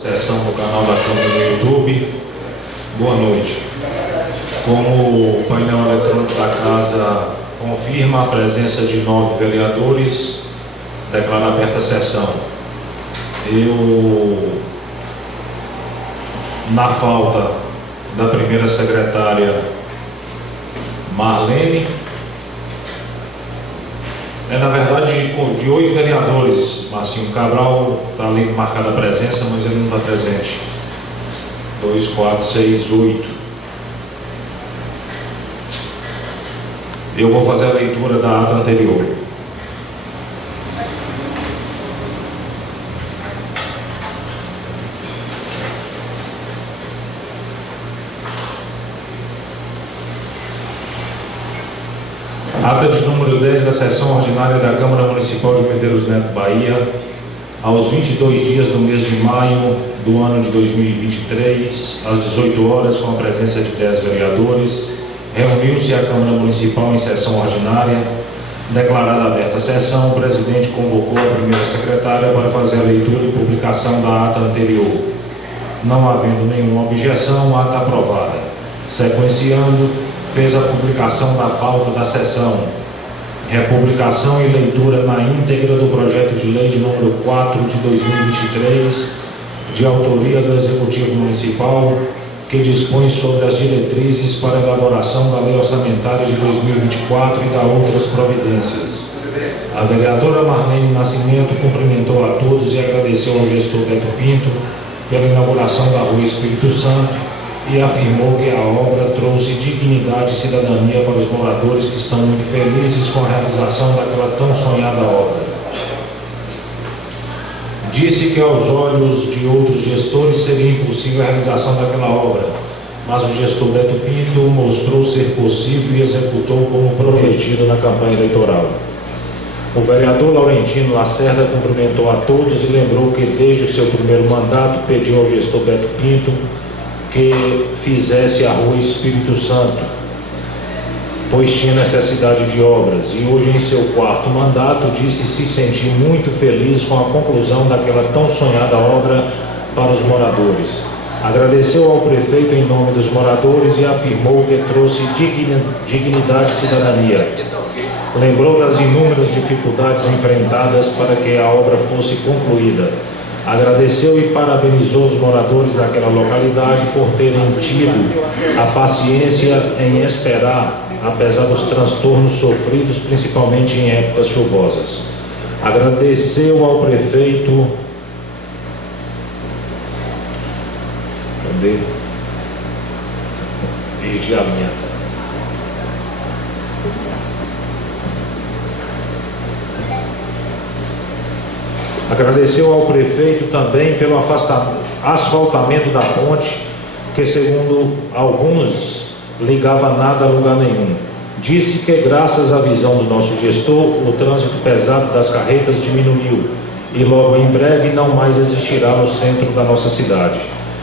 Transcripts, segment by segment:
Sessão do canal da Câmara no YouTube. Boa noite. Como o painel eletrônico da Casa confirma a presença de 9 vereadores, declaro aberta a sessão. Eu, na falta da primeira secretária Marlene, na verdade de 8 vereadores, Marcinho Cabral está ali marcada a presença, mas ele não está presente. 2, 4, 6, 8. Eu vou fazer a leitura da ata anterior. Ata de número 10 da sessão ordinária da Câmara Municipal de Medeiros Neto, Bahia, aos 22 dias do mês de maio do ano de 2023, às 18 horas, com a presença de 10 vereadores, reuniu-se a Câmara Municipal em sessão ordinária. Declarada aberta a sessão, o presidente convocou a primeira secretária para fazer a leitura e publicação da ata anterior. Não havendo nenhuma objeção, a ata aprovada. Sequenciando, fez a publicação da pauta da sessão, republicação e leitura na íntegra do projeto de lei de número 4 de 2023, de autoria do Executivo Municipal, que dispõe sobre as diretrizes para a elaboração da lei orçamentária de 2024 e da outras providências. A vereadora Marlene Nascimento cumprimentou a todos e agradeceu ao gestor Beto Pinto pela inauguração da Rua Espírito Santo e afirmou que a obra trouxe dignidade e cidadania para os moradores que estão muito felizes com a realização daquela tão sonhada obra. Disse que aos olhos de outros gestores seria impossível a realização daquela obra, mas o gestor Beto Pinto mostrou ser possível e executou como prometido na campanha eleitoral. O vereador Laurentino Lacerda cumprimentou a todos e lembrou que desde o seu primeiro mandato pediu ao gestor Beto Pinto que fizesse a Rua Espírito Santo, pois tinha necessidade de obras, e hoje em seu 4º mandato disse se sentir muito feliz com a conclusão daquela tão sonhada obra para os moradores. Agradeceu ao prefeito em nome dos moradores e afirmou que trouxe dignidade e cidadania. Lembrou das inúmeras dificuldades enfrentadas para que a obra fosse concluída. Agradeceu e parabenizou os moradores daquela localidade por terem tido a paciência em esperar, apesar dos transtornos sofridos, principalmente em épocas chuvosas. Agradeceu ao prefeito... Cadê? Perdi a linha. Agradeceu ao prefeito também pelo asfaltamento da ponte, que segundo alguns ligava nada a lugar nenhum. Disse que graças à visão do nosso gestor, o trânsito pesado das carretas diminuiu e logo em breve não mais existirá no centro da nossa cidade.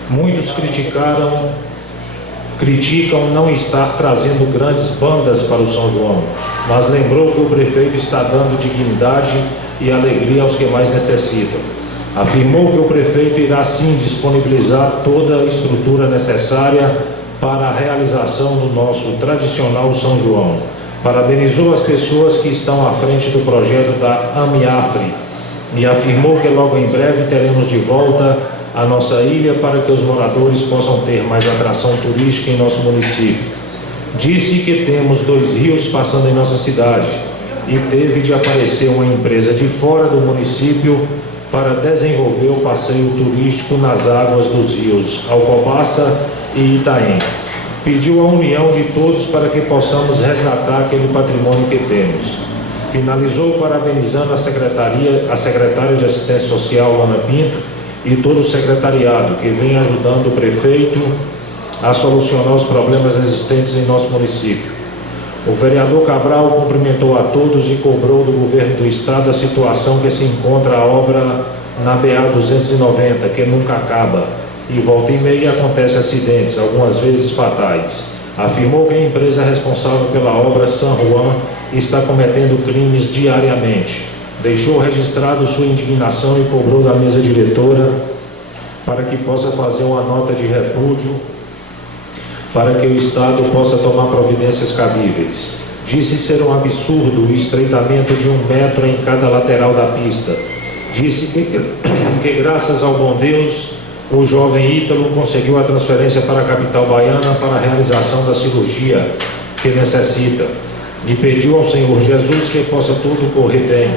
Muitos criticam não estar trazendo grandes bandas para o São João, mas lembrou que o prefeito está dando dignidade e alegria aos que mais necessitam. Afirmou que o prefeito irá sim disponibilizar toda a estrutura necessária para a realização do nosso tradicional São João. Parabenizou as pessoas que estão à frente do projeto da AMIAFRE e afirmou que logo em breve teremos de volta a nossa ilha para que os moradores possam ter mais atração turística em nosso município. Disse que temos 2 rios passando em nossa cidade e teve de aparecer uma empresa de fora do município para desenvolver o passeio turístico nas águas dos rios Alcobaça e Itaém. Pediu a união de todos para que possamos resgatar aquele patrimônio que temos. Finalizou parabenizando a secretária de Assistência Social, Ana Pinto, e todo o secretariado que vem ajudando o prefeito a solucionar os problemas existentes em nosso município. O vereador Cabral cumprimentou a todos e cobrou do governo do estado a situação que se encontra a obra na BA 290, que nunca acaba, e volta e meia acontecem acidentes, algumas vezes fatais. Afirmou que a empresa responsável pela obra San Juan está cometendo crimes diariamente. Deixou registrado sua indignação e cobrou da mesa diretora para que possa fazer uma nota de repúdio, para que o Estado possa tomar providências cabíveis. Disse ser um absurdo o estreitamento de 1 metro em cada lateral da pista. Disse que graças ao bom Deus, o jovem Ítalo conseguiu a transferência para a capital baiana para a realização da cirurgia que necessita. E pediu ao Senhor Jesus que possa tudo correr bem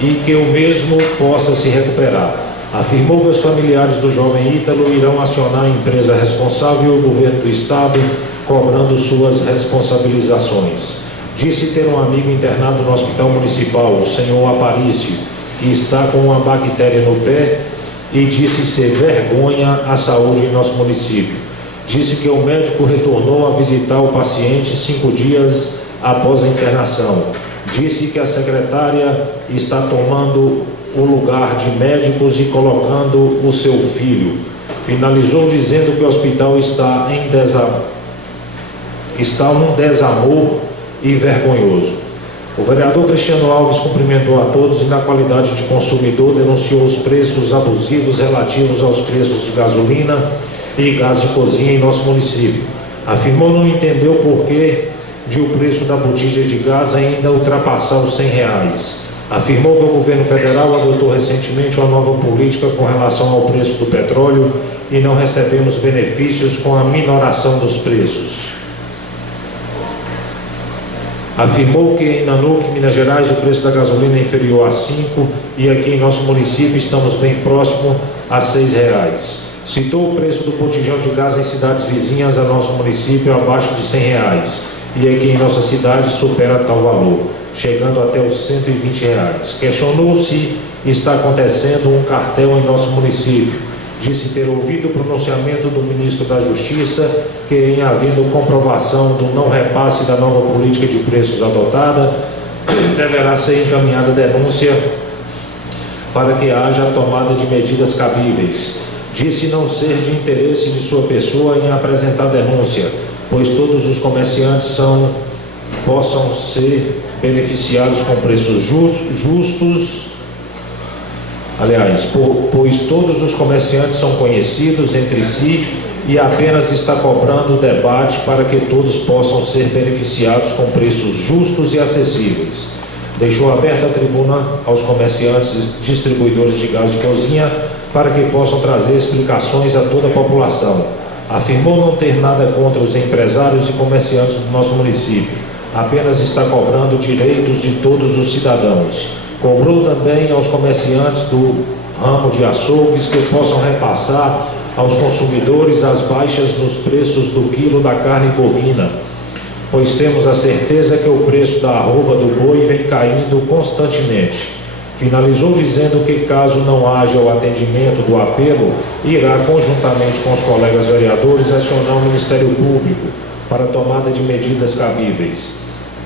e que o mesmo possa se recuperar. Afirmou que os familiares do jovem Ítalo irão acionar a empresa responsável e o governo do Estado, cobrando suas responsabilizações. Disse ter um amigo internado no hospital municipal, o senhor Aparício, que está com uma bactéria no pé, e disse ser vergonha à saúde em nosso município. Disse que o médico retornou a visitar o paciente 5 dias após a internação. Disse que a secretária está tomando o lugar de médicos e colocando o seu filho. Finalizou dizendo que o hospital está um desamor e vergonhoso. O vereador Cristiano Alves cumprimentou a todos e, na qualidade de consumidor, denunciou os preços abusivos relativos aos preços de gasolina e gás de cozinha em nosso município. Afirmou não entender o porquê de o preço da botija de gás ainda ultrapassar os R$100. Afirmou que o governo federal adotou recentemente uma nova política com relação ao preço do petróleo e não recebemos benefícios com a minoração dos preços. Afirmou que em Nanuque, Minas Gerais, o preço da gasolina é inferior a 5 e aqui em nosso município estamos bem próximo a R$6. Citou o preço do botijão de gás em cidades vizinhas a nosso município abaixo de R$100 e aqui em nossa cidade supera tal valor, chegando até os R$120. Questionou se está acontecendo um cartel em nosso município. Disse ter ouvido o pronunciamento do ministro da Justiça que, em havendo comprovação do não repasse da nova política de preços adotada, deverá ser encaminhada denúncia para que haja a tomada de medidas cabíveis. Disse não ser de interesse de sua pessoa em apresentar denúncia, pois todos os comerciantes possam ser beneficiados com preços justos. Aliás, pois todos os comerciantes são conhecidos entre si e apenas está cobrando o debate para que todos possam ser beneficiados com preços justos e acessíveis. Deixou aberta a tribuna aos comerciantes e distribuidores de gás de cozinha para que possam trazer explicações a toda a população. Afirmou não ter nada contra os empresários e comerciantes do nosso município, apenas está cobrando direitos de todos os cidadãos. Cobrou também aos comerciantes do ramo de açougues que possam repassar aos consumidores as baixas nos preços do quilo da carne bovina, pois temos a certeza que o preço da arroba do boi vem caindo constantemente. Finalizou dizendo que, caso não haja o atendimento do apelo, irá conjuntamente com os colegas vereadores acionar o Ministério Público para a tomada de medidas cabíveis.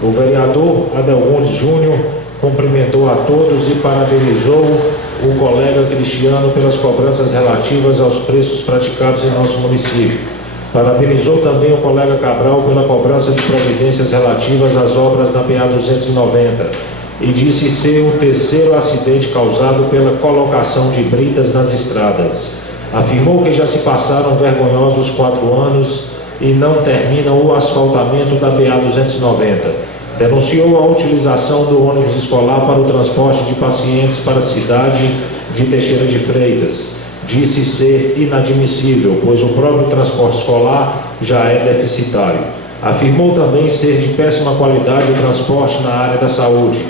O vereador Adelgundes Júnior cumprimentou a todos e parabenizou o colega Cristiano pelas cobranças relativas aos preços praticados em nosso município. Parabenizou também o colega Cabral pela cobrança de providências relativas às obras da PA 290 e disse ser o terceiro acidente causado pela colocação de britas nas estradas. Afirmou que já se passaram vergonhosos 4 anos e não termina o asfaltamento da PA 290. Denunciou a utilização do ônibus escolar para o transporte de pacientes para a cidade de Teixeira de Freitas. Disse ser inadmissível, pois o próprio transporte escolar já é deficitário. Afirmou também ser de péssima qualidade o transporte na área da saúde.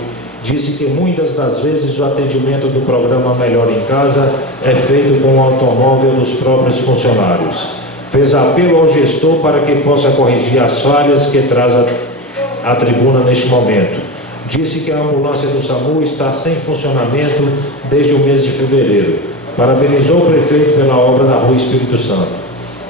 Disse que muitas das vezes o atendimento do programa Melhor em Casa é feito com o automóvel dos próprios funcionários. Fez apelo ao gestor para que possa corrigir as falhas que traz a tribuna neste momento. Disse que a ambulância do SAMU está sem funcionamento desde o mês de fevereiro. Parabenizou o prefeito pela obra da Rua Espírito Santo.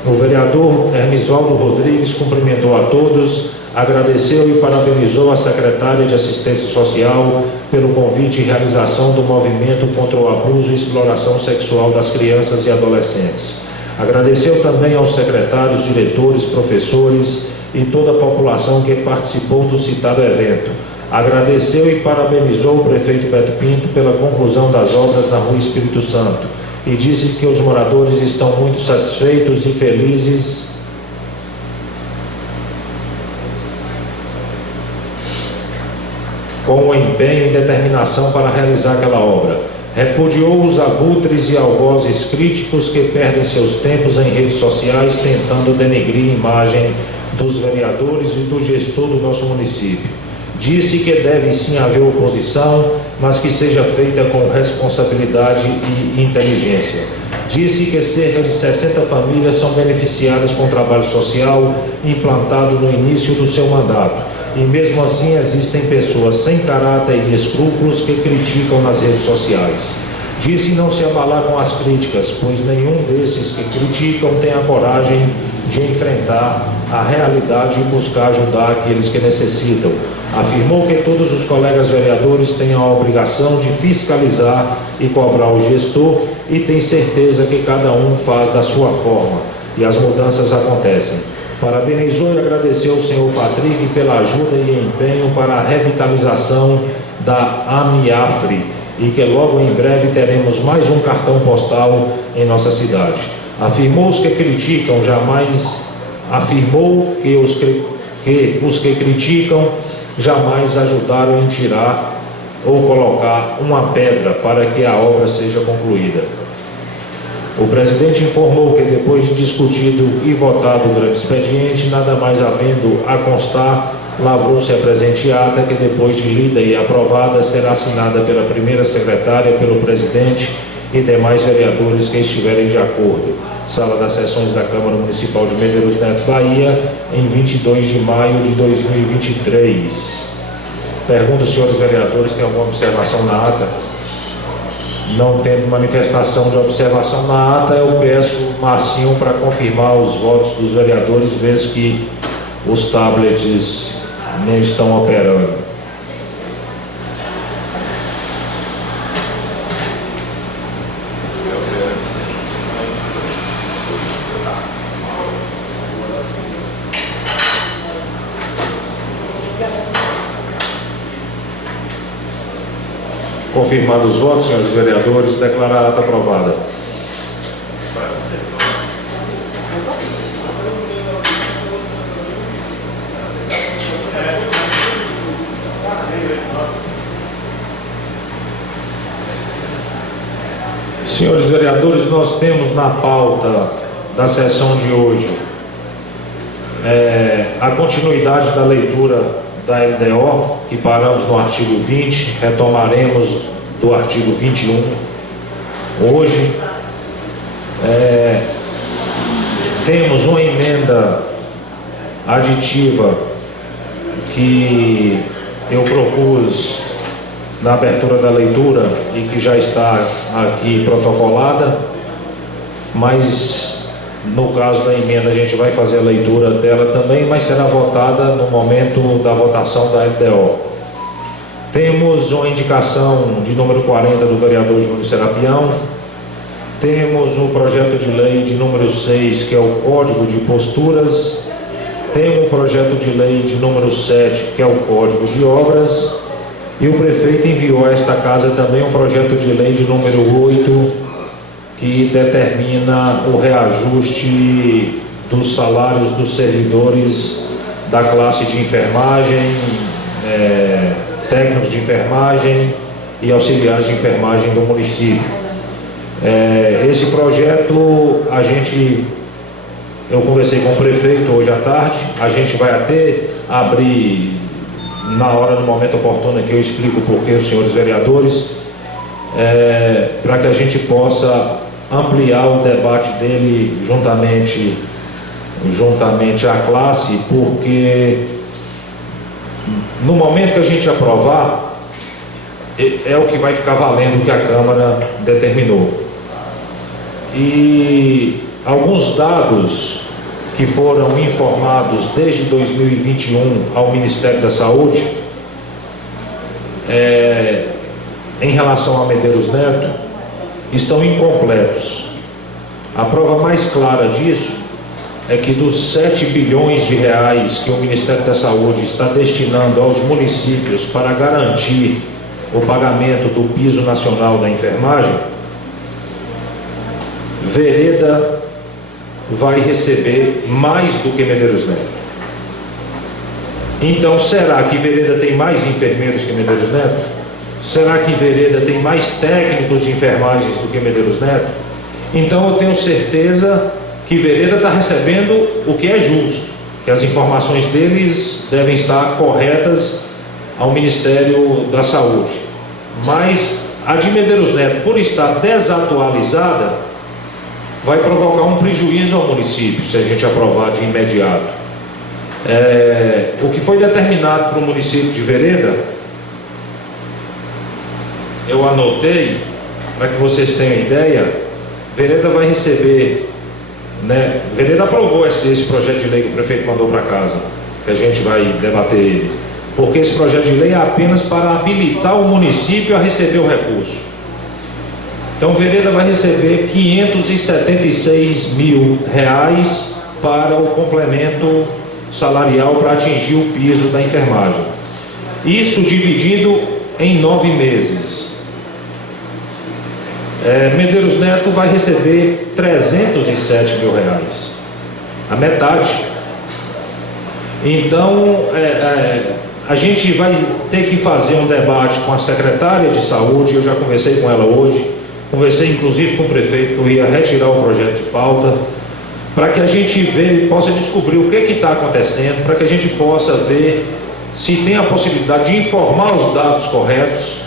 O vereador Hermisvaldo Rodrigues cumprimentou a todos, agradeceu e parabenizou a secretária de Assistência Social pelo convite e realização do movimento contra o abuso e exploração sexual das crianças e adolescentes. Agradeceu também aos secretários, diretores, professores e toda a população que participou do citado evento. Agradeceu e parabenizou o prefeito Beto Pinto pela conclusão das obras na Rua Espírito Santo. e disse que os moradores estão muito satisfeitos e felizes com o empenho e determinação para realizar aquela obra. Repudiou os abutres e algozes críticos que perdem seus tempos em redes sociais tentando denegrir a imagem dos vereadores e do gestor do nosso município. Disse que deve sim haver oposição, mas que seja feita com responsabilidade e inteligência. Disse que cerca de 60 famílias são beneficiadas com o trabalho social implantado no início do seu mandato. E mesmo assim existem pessoas sem caráter e escrúpulos que criticam nas redes sociais. Disse não se abalar com as críticas, pois nenhum desses que criticam tem a coragem de enfrentar a realidade e buscar ajudar aqueles que necessitam. Afirmou que todos os colegas vereadores têm a obrigação de fiscalizar e cobrar o gestor e tem certeza que cada um faz da sua forma e as mudanças acontecem. Parabenizou e agradeceu ao senhor Patrick pela ajuda e empenho para a revitalização da AMIAFRE e que logo em breve teremos mais um cartão postal em nossa cidade. Afirmou que os que criticam jamais ajudaram em tirar ou colocar uma pedra para que a obra seja concluída. O presidente informou que depois de discutido e votado o grande expediente, nada mais havendo a constar, lavrou-se a presente ata que depois de lida e aprovada será assinada pela primeira secretária, pelo presidente e demais vereadores que estiverem de acordo. Sala das Sessões da Câmara Municipal de Medeiros Neto, Bahia, em 22 de maio de 2023. Pergunto, senhores vereadores, tem alguma observação na ata? Não tendo manifestação de observação na ata, eu peço o Marcinho para confirmar os votos dos vereadores, vez que os tablets não estão operando. Confirmados os votos, senhores vereadores, declarar a ata aprovada. Senhores vereadores, nós temos na pauta da sessão de hoje a continuidade da leitura da LDO, que paramos no artigo 20, retomaremos do artigo 21 hoje. Temos uma emenda aditiva que eu propus na abertura da leitura e que já está aqui protocolada, mas no caso da emenda a gente vai fazer a leitura dela também, mas será votada no momento da votação da LDO. Temos uma indicação de número 40 do vereador Júnior Serapião. Temos o projeto de lei de número 6, que é o Código de Posturas. Temos o projeto de lei de número 7, que é o Código de Obras. E o prefeito enviou a esta casa também um projeto de lei de número 8, que determina o reajuste dos salários dos servidores da classe de enfermagem, técnicos de enfermagem e auxiliares de enfermagem do município. Esse projeto, eu conversei com o prefeito hoje à tarde, a gente vai até abrir na hora, no momento oportuno, que eu explico por que os senhores vereadores, para que a gente possa ampliar o debate dele juntamente à classe, porque no momento que a gente aprovar, é o que vai ficar valendo o que a Câmara determinou. E alguns dados que foram informados desde 2021 ao Ministério da Saúde, em relação a Medeiros Neto, estão incompletos. A prova mais clara disso é que dos 7 bilhões de reais que o Ministério da Saúde está destinando aos municípios para garantir o pagamento do piso nacional da enfermagem, Vereda vai receber mais do que Medeiros Neto. Então, será que Vereda tem mais enfermeiros que Medeiros Neto? Será que Vereda tem mais técnicos de enfermagens do que Medeiros Neto? Então, eu tenho certeza que Vereda está recebendo o que é justo, que as informações deles devem estar corretas ao Ministério da Saúde. Mas a de Medeiros Neto, por estar desatualizada, vai provocar um prejuízo ao município, se a gente aprovar de imediato. O que foi determinado para o município de Vereda, eu anotei, para que vocês tenham ideia. Vereda vai receber, né? Vereda aprovou esse projeto de lei que o prefeito mandou para casa, que a gente vai debater ele, porque esse projeto de lei é apenas para habilitar o município a receber o recurso. Então, Vereda vai receber R$576 mil para o complemento salarial para atingir o piso da enfermagem. Isso dividido em 9 meses. Medeiros Neto vai receber R$307 mil, a metade. Então, a gente vai ter que fazer um debate com a secretária de saúde. Eu já conversei com ela hoje. Conversei inclusive com o prefeito, que eu ia retirar o projeto de pauta, para que a gente possa descobrir o que está acontecendo, para que a gente possa ver se tem a possibilidade de informar os dados corretos,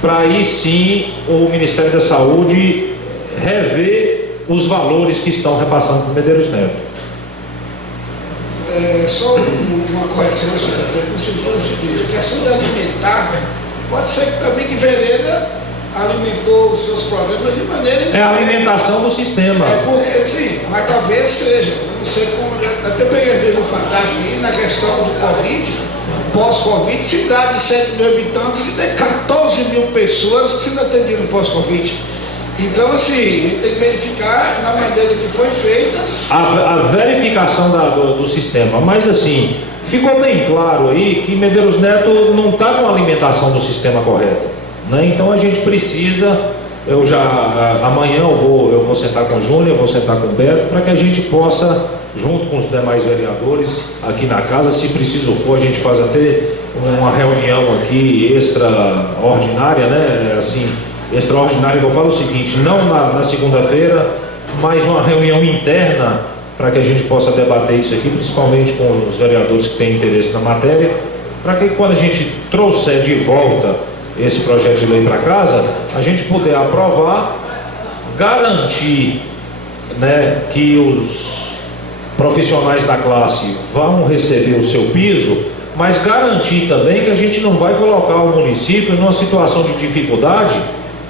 para aí sim o Ministério da Saúde rever os valores que estão repassando para o Medeiros Neto. Só uma correção, você falou o seguinte: a questão da alimentar, pode ser que também que Vereda alimentou os seus problemas de maneira... É a alimentação do sistema. Porque, sim, mas talvez seja. Não sei como... Até peguei às vezes um fantasma aí na questão do Covid, pós-Covid, cidade de 7 mil habitantes e tem 14 mil pessoas sendo atendidas no pós-Covid. Então, assim, a gente tem que verificar na maneira que foi feita a verificação do sistema. Mas, assim, ficou bem claro aí que Medeiros Neto não está com a alimentação do sistema correta. Então a gente precisa, amanhã eu vou sentar com o Júnior, eu vou sentar com o Beto, para que a gente possa, junto com os demais vereadores aqui na casa, se preciso for, a gente faz até uma reunião aqui extraordinária, né? Assim, extraordinária, eu falo o seguinte: não na segunda-feira, mas uma reunião interna, para que a gente possa debater isso aqui, principalmente com os vereadores que têm interesse na matéria, para que quando a gente trouxer de volta esse projeto de lei para casa, a gente puder aprovar, garantir, né, que os profissionais da classe vão receber o seu piso, mas garantir também que a gente não vai colocar o município numa situação de dificuldade,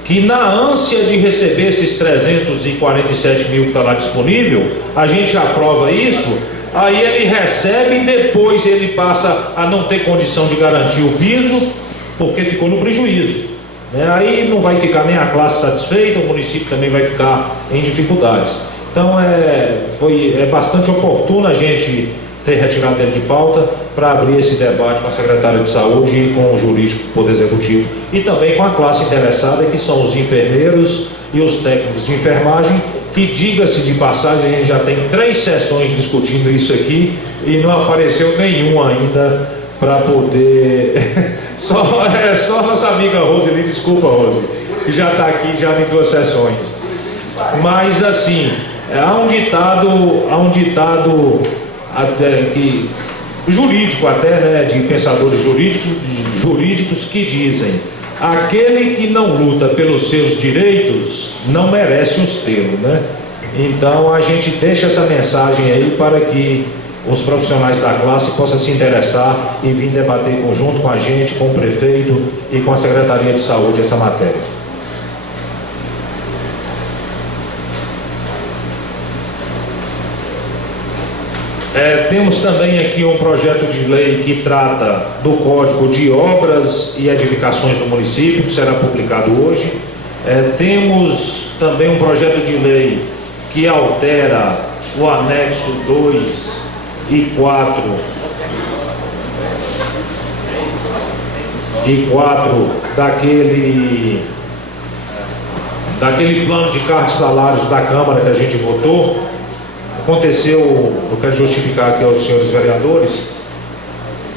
que na ânsia de receber esses 347 mil que está lá disponível, a gente aprova isso, aí ele recebe e depois ele passa a não ter condição de garantir o piso, porque ficou no prejuízo, né? Aí não vai ficar nem a classe satisfeita, o município também vai ficar em dificuldades. Então é bastante oportuno a gente ter retirado ele de pauta para abrir esse debate com a secretária de saúde e com o jurídico do Poder Executivo e também com a classe interessada, que são os enfermeiros e os técnicos de enfermagem, que, diga-se de passagem, a gente já tem 3 sessões discutindo isso aqui e não apareceu nenhum ainda para poder... só nossa amiga Rose ali, desculpa, Rose, que já está aqui já em 2 sessões. Mas assim, há um ditado até que jurídico até, né, de pensadores jurídicos que dizem: aquele que não luta pelos seus direitos não merece os tê-los, né? Então a gente deixa essa mensagem aí para que os profissionais da classe possam se interessar e vir debater conjunto com a gente, com o prefeito e com a Secretaria de Saúde essa matéria. Temos também aqui um projeto de lei que trata do Código de Obras e Edificações do município, que será publicado hoje. Temos também um projeto de lei que altera o anexo 2 e 4 daquele daquele plano de cargos e salários da Câmara que a gente votou, aconteceu, eu quero justificar aqui aos senhores vereadores,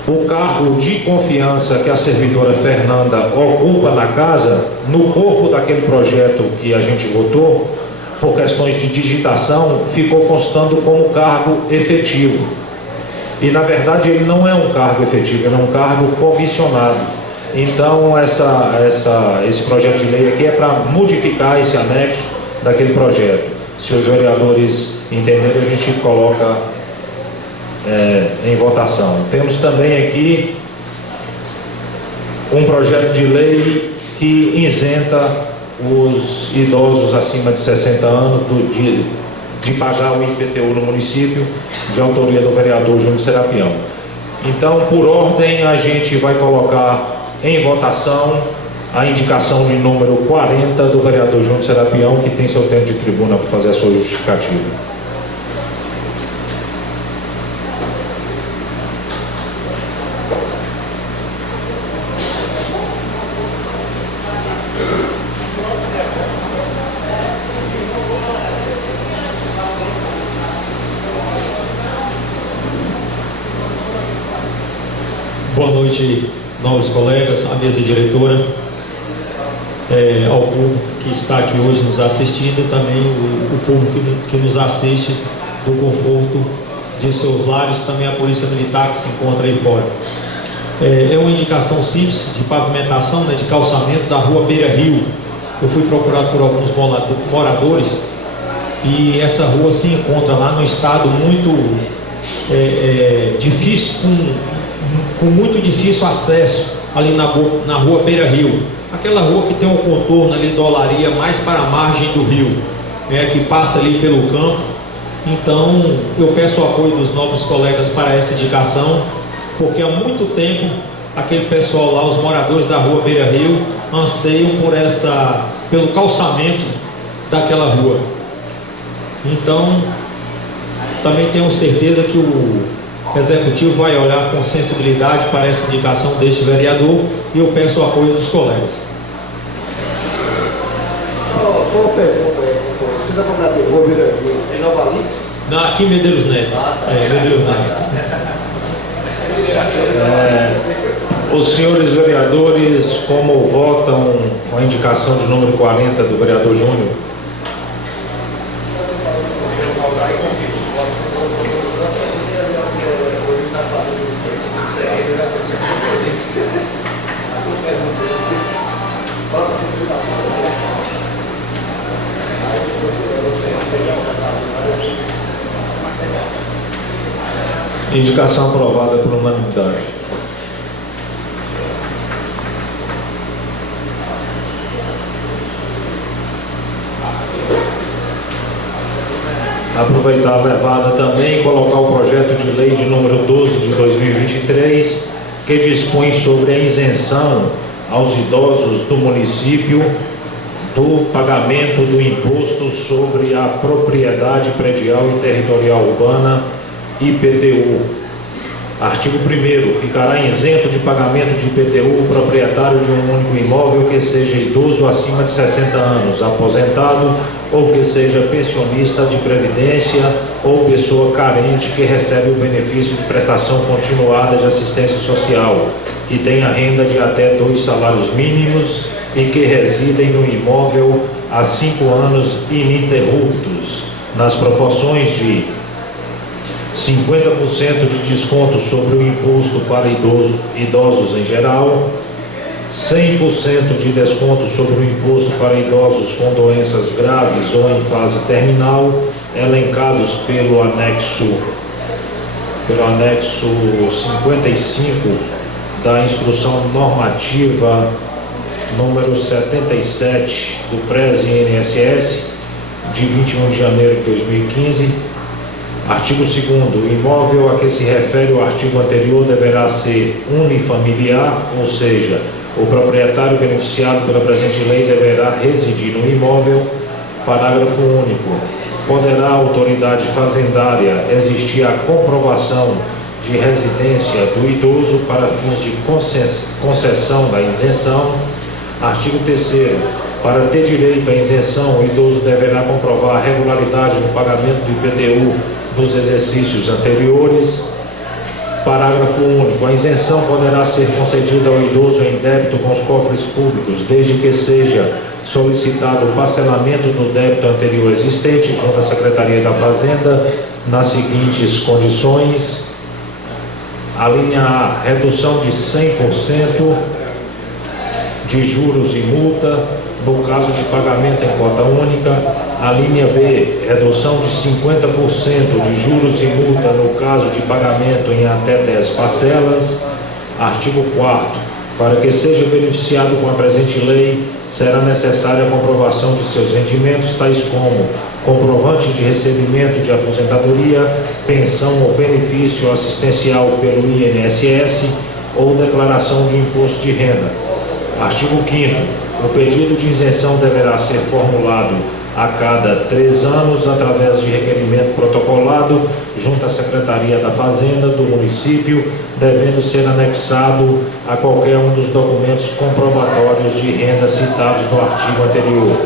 o cargo de confiança que a servidora Fernanda ocupa na casa, no corpo daquele projeto que a gente votou, por questões de digitação, ficou constando como cargo efetivo. E, na verdade, ele não é um cargo efetivo, ele é um cargo comissionado. Então, esse projeto de lei aqui é para modificar esse anexo daquele projeto. Se os vereadores entenderem, a gente coloca em votação. Temos também aqui um projeto de lei que isenta os idosos acima de 60 anos de pagar o IPTU no município, de autoria do vereador Júnior Serapião. Então, por ordem, a gente vai colocar em votação a indicação de número 40 do vereador Júnior Serapião, que tem seu tempo de tribuna para fazer a sua justificativa. Boa noite, nobres colegas, à mesa diretora, ao público que está aqui hoje nos assistindo e também o público que nos assiste do conforto de seus lares, também a Polícia Militar que se encontra aí fora. É uma indicação simples de pavimentação, de calçamento da rua Beira Rio. Eu fui procurado por alguns moradores e essa rua se encontra lá no estado muito difícil, com muito difícil acesso ali na rua Beira Rio, aquela rua que tem um contorno ali da olaria mais para a margem do rio, que passa ali pelo campo. Então eu peço o apoio dos nobres colegas para essa indicação, porque há muito tempo aquele pessoal lá, os moradores da rua Beira Rio, anseiam pelo calçamento daquela rua. Então também tenho certeza que o Executivo vai olhar com sensibilidade para essa indicação deste vereador e eu peço o apoio dos colegas. Só uma pergunta, você está falando da rua Beira Rio, em Nova Lins? Não, aqui em Medeiros Neto. Medeiros Neto. Os senhores vereadores, como votam com a indicação de número 40 do vereador Júnior? Indicação aprovada por unanimidade. Aproveitar a levada também e colocar o projeto de lei de número 12 de 2023, que dispõe sobre a isenção aos idosos do município do pagamento do imposto sobre a propriedade predial e territorial urbana, IPTU. Artigo 1º. Ficará isento de pagamento de IPTU o proprietário de um único imóvel que seja idoso acima de 60 anos, aposentado ou que seja pensionista de previdência ou pessoa carente que recebe o benefício de prestação continuada de assistência social, que tenha renda de até 2 salários mínimos e que residem no imóvel há 5 anos ininterruptos, nas proporções de 50% de desconto sobre o imposto para idosos em geral, 100% de desconto sobre o imposto para idosos com doenças graves ou em fase terminal, elencados pelo anexo 55 da Instrução Normativa número 77 do PRES-INSS, de 21 de janeiro de 2015. Artigo 2º. O imóvel a que se refere o artigo anterior deverá ser unifamiliar, ou seja, o proprietário beneficiado pela presente lei deverá residir no imóvel. Parágrafo único. Poderá a autoridade fazendária existir a comprovação de residência do idoso para fins de concessão da isenção. Artigo 3º. Para ter direito à isenção, o idoso deverá comprovar a regularidade no pagamento do IPTU dos exercícios anteriores. Parágrafo único. A isenção poderá ser concedida ao idoso em débito com os cofres públicos, desde que seja solicitado o parcelamento do débito anterior existente junto à Secretaria da Fazenda nas seguintes condições. A linha A, redução de 100% de juros e multa no caso de pagamento em cota única. A linha B, redução de 50% de juros e multa no caso de pagamento em até 10 parcelas. Artigo 4º. Para que seja beneficiado com a presente lei, será necessária a comprovação de seus rendimentos, tais como comprovante de recebimento de aposentadoria, pensão ou benefício assistencial pelo INSS ou declaração de imposto de renda. Artigo 5º. O pedido de isenção deverá ser formulado a cada 3 anos através de requerimento protocolado junto à Secretaria da Fazenda do município, devendo ser anexado a qualquer um dos documentos comprobatórios de renda citados no artigo anterior.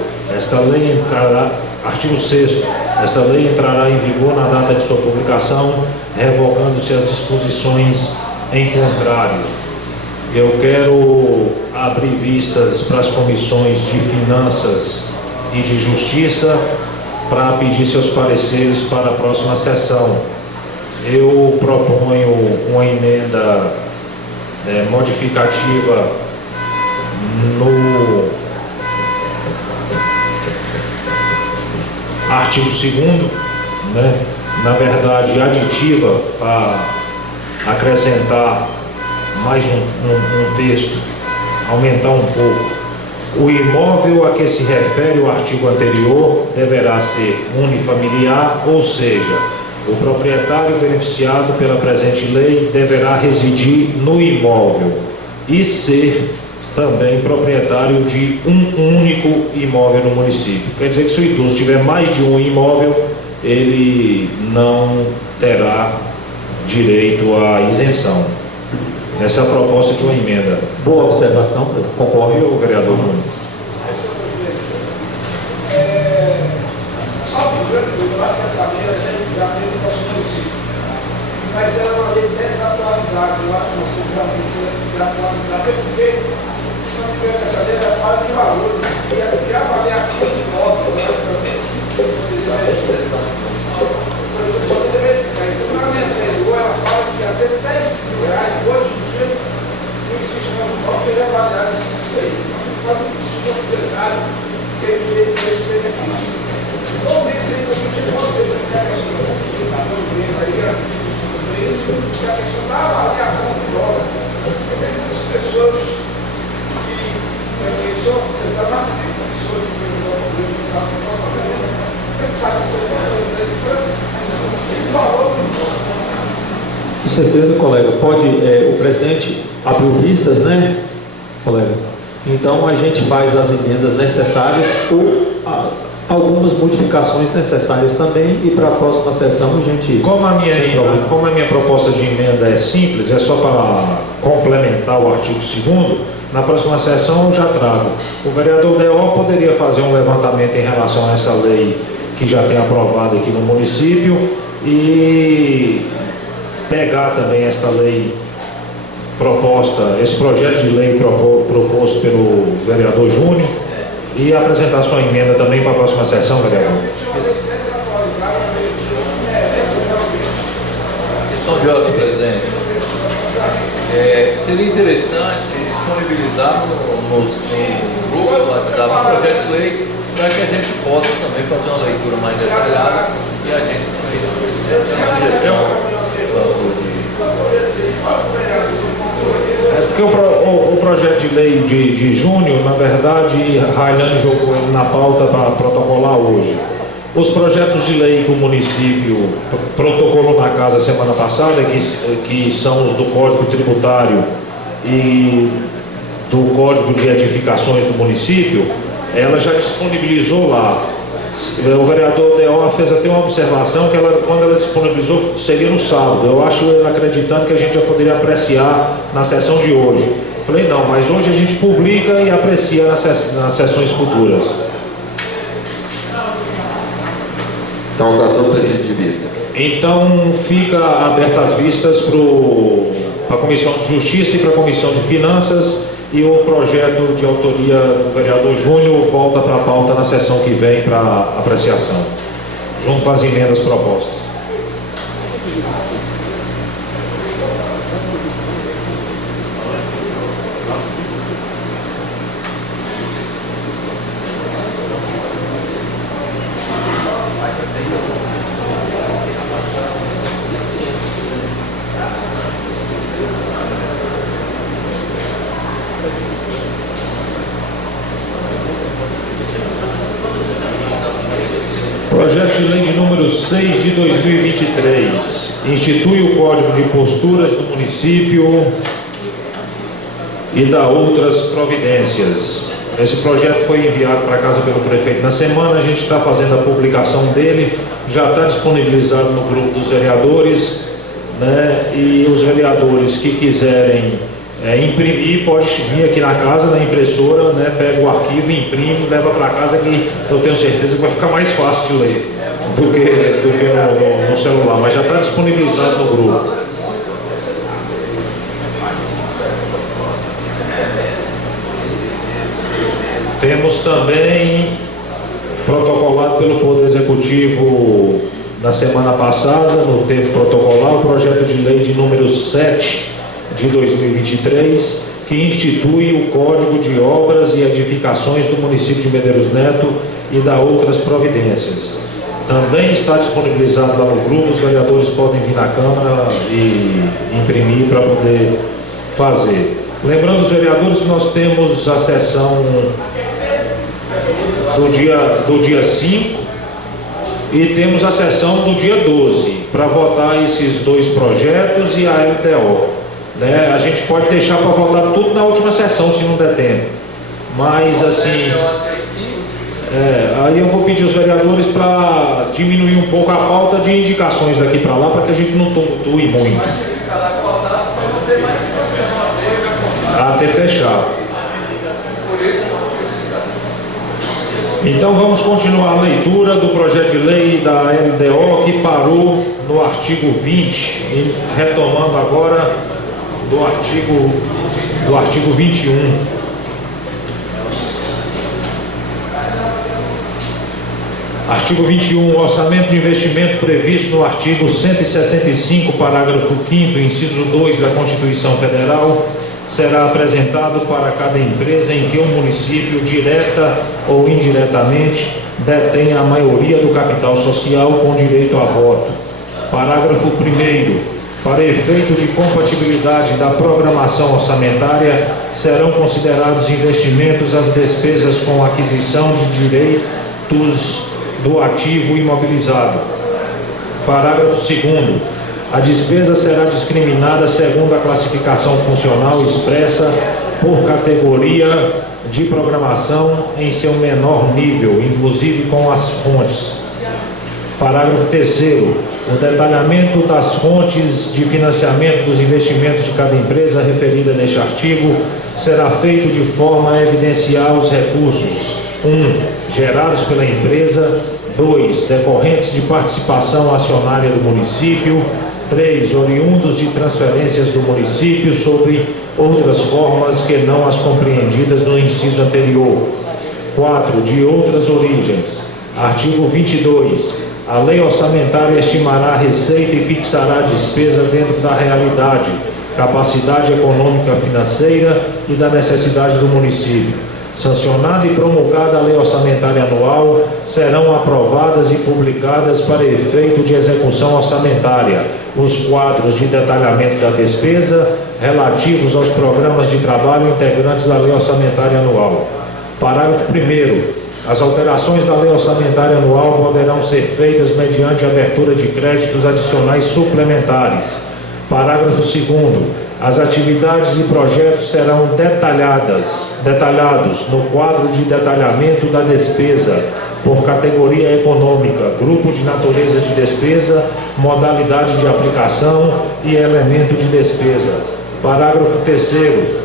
Artigo 6º. Esta lei entrará em vigor na data de sua publicação, revogando-se as disposições em contrário. Eu quero abrir vistas para as comissões de Finanças e de Justiça para pedir seus pareceres para a próxima sessão. Eu proponho uma emenda modificativa no artigo 2º, na verdade aditiva, para acrescentar mais um texto, aumentar um pouco. O imóvel a que se refere o artigo anterior deverá ser unifamiliar, ou seja, o proprietário beneficiado pela presente lei deverá residir no imóvel e ser também proprietário de um único imóvel no município. Quer dizer que se o idoso tiver mais de um imóvel, ele não terá direito à isenção. Essa é a proposta de uma emenda. Boa observação, presidente. Concorre o vereador Júnior? Só me engano, Júlio, eu acho que essa lei a gente já tem no nosso município. Mas ela é uma lei desatualizada, eu acho que nós temos que atualizar, até porque, se não me engano, essa lei é falta de valores e a avaliação de imóvel, logicamente, poderia verificar. Então, na minha anterior, ela fala que até R$10 mil, hoje em dia, não existe mais um imóvel, seria avaliado isso aí. Quando precisa do detalhe, ter esse benefício. Então, nem sempre a gente pode ver que a questão do dinheiro aí, a discussão do preço, que a questão da avaliação do dólar. Porque tem muitas pessoas que só, você está lá, tem pessoas que têm um problema no nosso problema, pensar que você tem valor do dólar. Com certeza, colega. Pode, o presidente abriu vistas, né, colega? Então a gente faz as emendas necessárias ou algumas modificações necessárias também, e para a próxima sessão a gente... Como a minha proposta de emenda é simples, é só para complementar o artigo 2º, na próxima sessão eu já trago. O vereador Deó poderia fazer um levantamento em relação a essa lei que já tem aprovado aqui no município e pegar também esta lei proposta, esse projeto de lei proposto pelo vereador Júnior e apresentar sua emenda também para a próxima sessão, vereador. Questão de ordem, presidente. Seria interessante disponibilizar no grupo do WhatsApp um projeto de lei para que a gente possa também fazer uma leitura mais detalhada e a gente também direção. Porque o projeto de lei de Júnior, na verdade, Railane jogou ele na pauta para protocolar hoje. Os projetos de lei que o município protocolou na casa semana passada, que são os do Código Tributário e do Código de Edificações do município, ela já disponibilizou lá. O vereador Deó fez até uma observação que quando ela disponibilizou seria no sábado. Eu acho, acreditando que a gente já poderia apreciar na sessão de hoje. Falei, não, mas hoje a gente publica e aprecia nas sessões futuras. Então, votação do presidente de vista. Então, fica aberta as vistas para a Comissão de Justiça e para a Comissão de Finanças, e o projeto de autoria do vereador Júnior volta para a pauta na sessão que vem para apreciação, junto com as emendas propostas. Projeto de lei de número 6 de 2023, institui o Código de Posturas do município e dá outras providências. Esse projeto foi enviado para casa pelo prefeito na semana, a gente está fazendo a publicação dele, já está disponibilizado no grupo dos vereadores, né? E os vereadores que quiserem imprimir, pode vir aqui na casa, na impressora, né? Pega o arquivo, imprime, leva para casa, que eu tenho certeza que vai ficar mais fácil de ler do que no celular, mas já está disponibilizado no grupo. Temos também protocolado pelo Poder Executivo na semana passada, no tempo protocolar, o projeto de lei de número 7 de 2023, que institui o Código de Obras e Edificações do município de Medeiros Neto e dá outras providências. Também está disponibilizado lá no grupo, os vereadores podem vir na Câmara e imprimir para poder fazer. Lembrando os vereadores que nós temos a sessão do dia 5 e temos a sessão do dia 12 para votar esses dois projetos e a LTO. Né? A gente pode deixar para votar tudo na última sessão, se não der tempo. Mas assim, aí eu vou pedir aos vereadores para diminuir um pouco a pauta de indicações daqui para lá, para que a gente não tumultue muito. Até fechar. Então vamos continuar a leitura do projeto de lei da LDO, que parou no artigo 20, e retomando agora do artigo 21. Artigo 21. O orçamento de investimento previsto no artigo 165, parágrafo 5º, inciso 2 da Constituição Federal, será apresentado para cada empresa em que o município, direta ou indiretamente, detém a maioria do capital social com direito a voto. Parágrafo 1º. Para efeito de compatibilidade da programação orçamentária, serão considerados investimentos as despesas com aquisição de direitos do ativo imobilizado. Parágrafo 2º. A despesa será discriminada segundo a classificação funcional expressa por categoria de programação em seu menor nível, inclusive com as fontes. Parágrafo 3º. O detalhamento das fontes de financiamento dos investimentos de cada empresa referida neste artigo será feito de forma a evidenciar os recursos: 1. Gerados pela empresa; 2. Decorrentes de participação acionária do município; 3. Oriundos de transferências do município sobre outras formas que não as compreendidas no inciso anterior; 4. De outras origens. Artigo 22. A lei orçamentária estimará a receita e fixará a despesa dentro da realidade, capacidade econômica financeira e da necessidade do município. Sancionada e promulgada a lei orçamentária anual, serão aprovadas e publicadas para efeito de execução orçamentária os quadros de detalhamento da despesa relativos aos programas de trabalho integrantes da lei orçamentária anual. Parágrafo 1º. As alterações da lei orçamentária anual poderão ser feitas mediante abertura de créditos adicionais suplementares. Parágrafo 2º. As atividades e projetos serão detalhados no quadro de detalhamento da despesa por categoria econômica, grupo de natureza de despesa, modalidade de aplicação e elemento de despesa. Parágrafo 3º.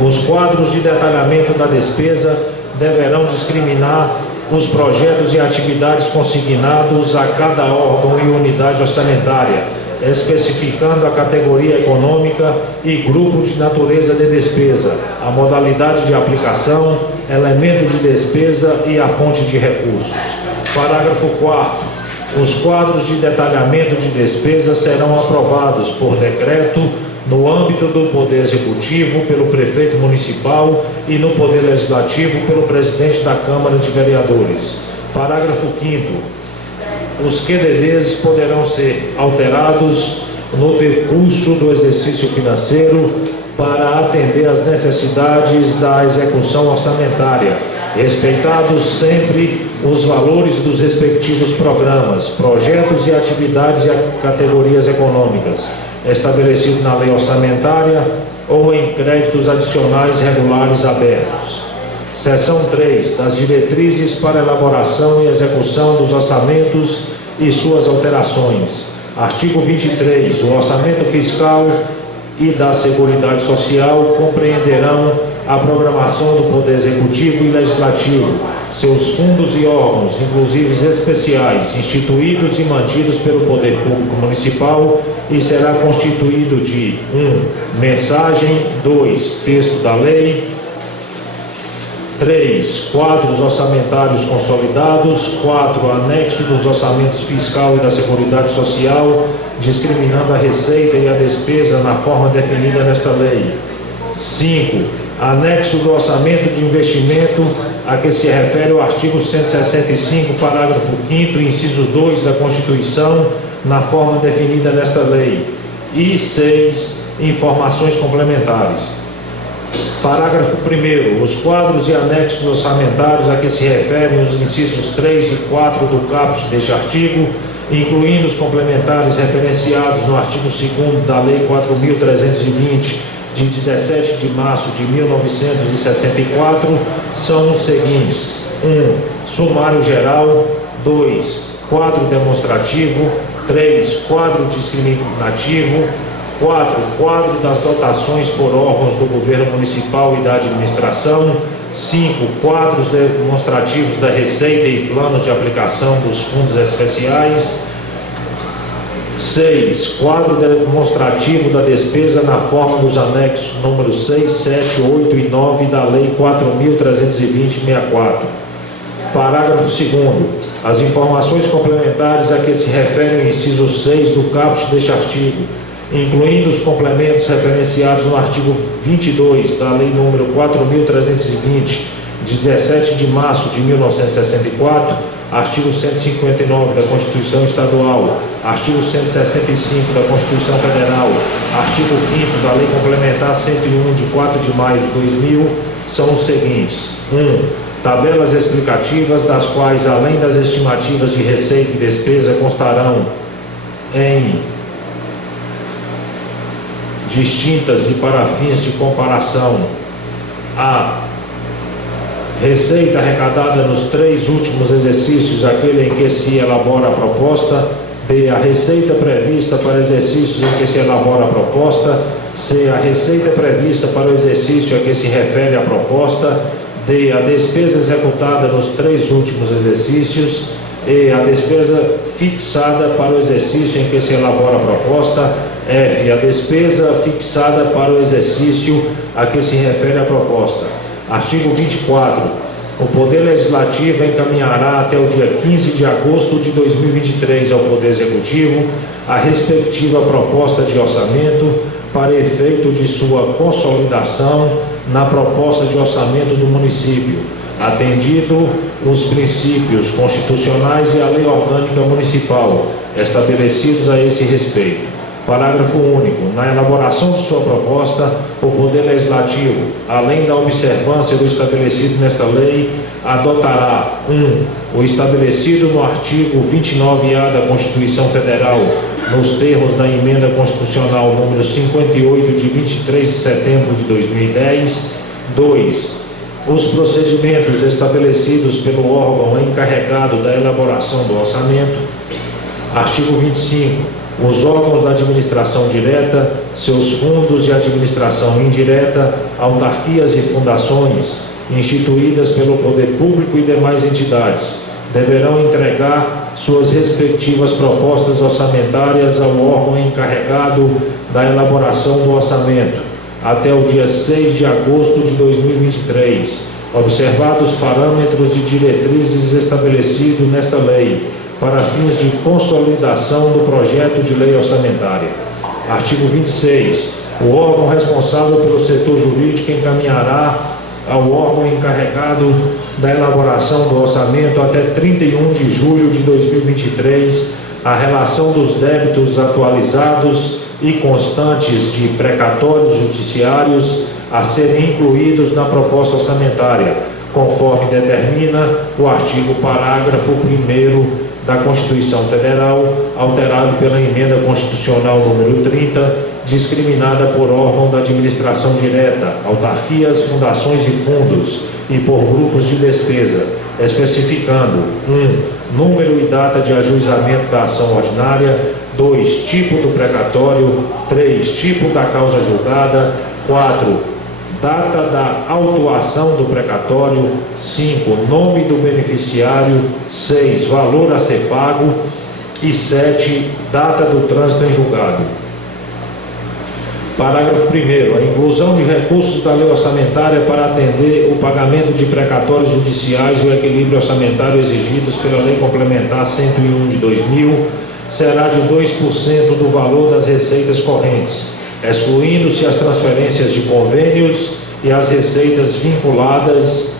Os quadros de detalhamento da despesa deverão discriminar os projetos e atividades consignados a cada órgão e unidade orçamentária, especificando a categoria econômica e grupo de natureza de despesa, a modalidade de aplicação, elemento de despesa e a fonte de recursos. Parágrafo 4º. Os quadros de detalhamento de despesa serão aprovados por decreto no âmbito do Poder Executivo pelo Prefeito Municipal e no Poder Legislativo pelo Presidente da Câmara de Vereadores. Parágrafo 5º. Os QDDs poderão ser alterados no decurso do exercício financeiro para atender às necessidades da execução orçamentária, respeitados sempre os valores dos respectivos programas, projetos e atividades e categorias econômicas, estabelecido na lei orçamentária ou em créditos adicionais regulares abertos. Seção 3. Das diretrizes para elaboração e execução dos orçamentos e suas alterações. Artigo 23. O orçamento fiscal e da Seguridade Social compreenderão a programação do Poder Executivo e Legislativo, seus fundos e órgãos, inclusive especiais, instituídos e mantidos pelo Poder Público Municipal e será constituído de 1. Mensagem, 2. Texto da lei, 3. Quadros orçamentários consolidados, 4. Anexo dos orçamentos fiscal e da Seguridade Social, discriminando a receita e a despesa na forma definida nesta lei. 5. Anexo do orçamento de investimento a que se refere o artigo 165, parágrafo 5º, inciso 2 da Constituição, na forma definida nesta lei. E 6. Informações complementares. Parágrafo 1º. Os quadros e anexos orçamentários a que se referem os incisos 3 e 4 do caput deste artigo, incluindo os complementares referenciados no artigo 2º da Lei 4.320, de 17 de março de 1964, são os seguintes: 1. Sumário geral. 2. Quadro demonstrativo. 3. Quadro discriminativo. 4. Quadro das dotações por órgãos do governo municipal e da administração. 5. Quadros demonstrativos da receita e planos de aplicação dos fundos especiais. 6. Quadro demonstrativo da despesa na forma dos anexos números 6, 7, 8 e 9 da Lei 4.320/64. Parágrafo 2º. As informações complementares a que se refere o inciso 6 do caput deste artigo, incluindo os complementos referenciados no artigo 22 da Lei número 4.320, de 17 de março de 1964, artigo 159 da Constituição Estadual, artigo 165 da Constituição Federal, artigo 5º da Lei Complementar 101 de 4 de maio de 2000, são os seguintes: 1. Tabelas explicativas, das quais, além das estimativas de receita e despesa, constarão em distintas e para fins de comparação a receita arrecadada nos 3 últimos exercícios, aquele em que se elabora a proposta. B. A receita prevista para exercícios em que se elabora a proposta. C. A receita prevista para o exercício a que se refere a proposta. D. A despesa executada nos 3 últimos exercícios. E. A despesa fixada para o exercício em que se elabora a proposta. F. A despesa fixada para o exercício a que se refere a proposta. Artigo 24. O Poder Legislativo encaminhará até o dia 15 de agosto de 2023 ao Poder Executivo a respectiva proposta de orçamento para efeito de sua consolidação na proposta de orçamento do município, atendido os princípios constitucionais e a lei orgânica municipal estabelecidos a esse respeito. Parágrafo único. Na elaboração de sua proposta, o Poder Legislativo, além da observância do estabelecido nesta lei, adotará: 1. O estabelecido no artigo 29A da Constituição Federal, nos termos da Emenda Constitucional número 58, de 23 de setembro de 2010. 2. Os procedimentos estabelecidos pelo órgão encarregado da elaboração do orçamento. Artigo 25. os órgãos da administração direta, seus fundos de administração indireta, autarquias e fundações, instituídas pelo poder público e demais entidades, deverão entregar suas respectivas propostas orçamentárias ao órgão encarregado da elaboração do orçamento, até o dia 6 de agosto de 2023, observados os parâmetros de diretrizes estabelecidos nesta lei, para fins de consolidação do projeto de lei orçamentária. Artigo 26. O órgão responsável pelo setor jurídico encaminhará ao órgão encarregado da elaboração do orçamento até 31 de julho de 2023 a relação dos débitos atualizados e constantes de precatórios judiciários a serem incluídos na proposta orçamentária, conforme determina o artigo parágrafo 1º da Constituição Federal, alterado pela emenda constitucional número 30, discriminada por órgão da administração direta, autarquias, fundações e fundos, e por grupos de despesa, especificando: 1. Número e data de ajuizamento da ação ordinária; 2. Tipo do precatório; 3. Tipo da causa julgada; 4. Data da autuação do precatório; 5. Nome do beneficiário; 6. Valor a ser pago; e 7. Data do trânsito em julgado. Parágrafo 1º. A inclusão de recursos da lei orçamentária para atender o pagamento de precatórios judiciais e o equilíbrio orçamentário exigidos pela Lei Complementar 101 de 2000 será de 2% do valor das receitas correntes, excluindo-se as transferências de convênios e as receitas vinculadas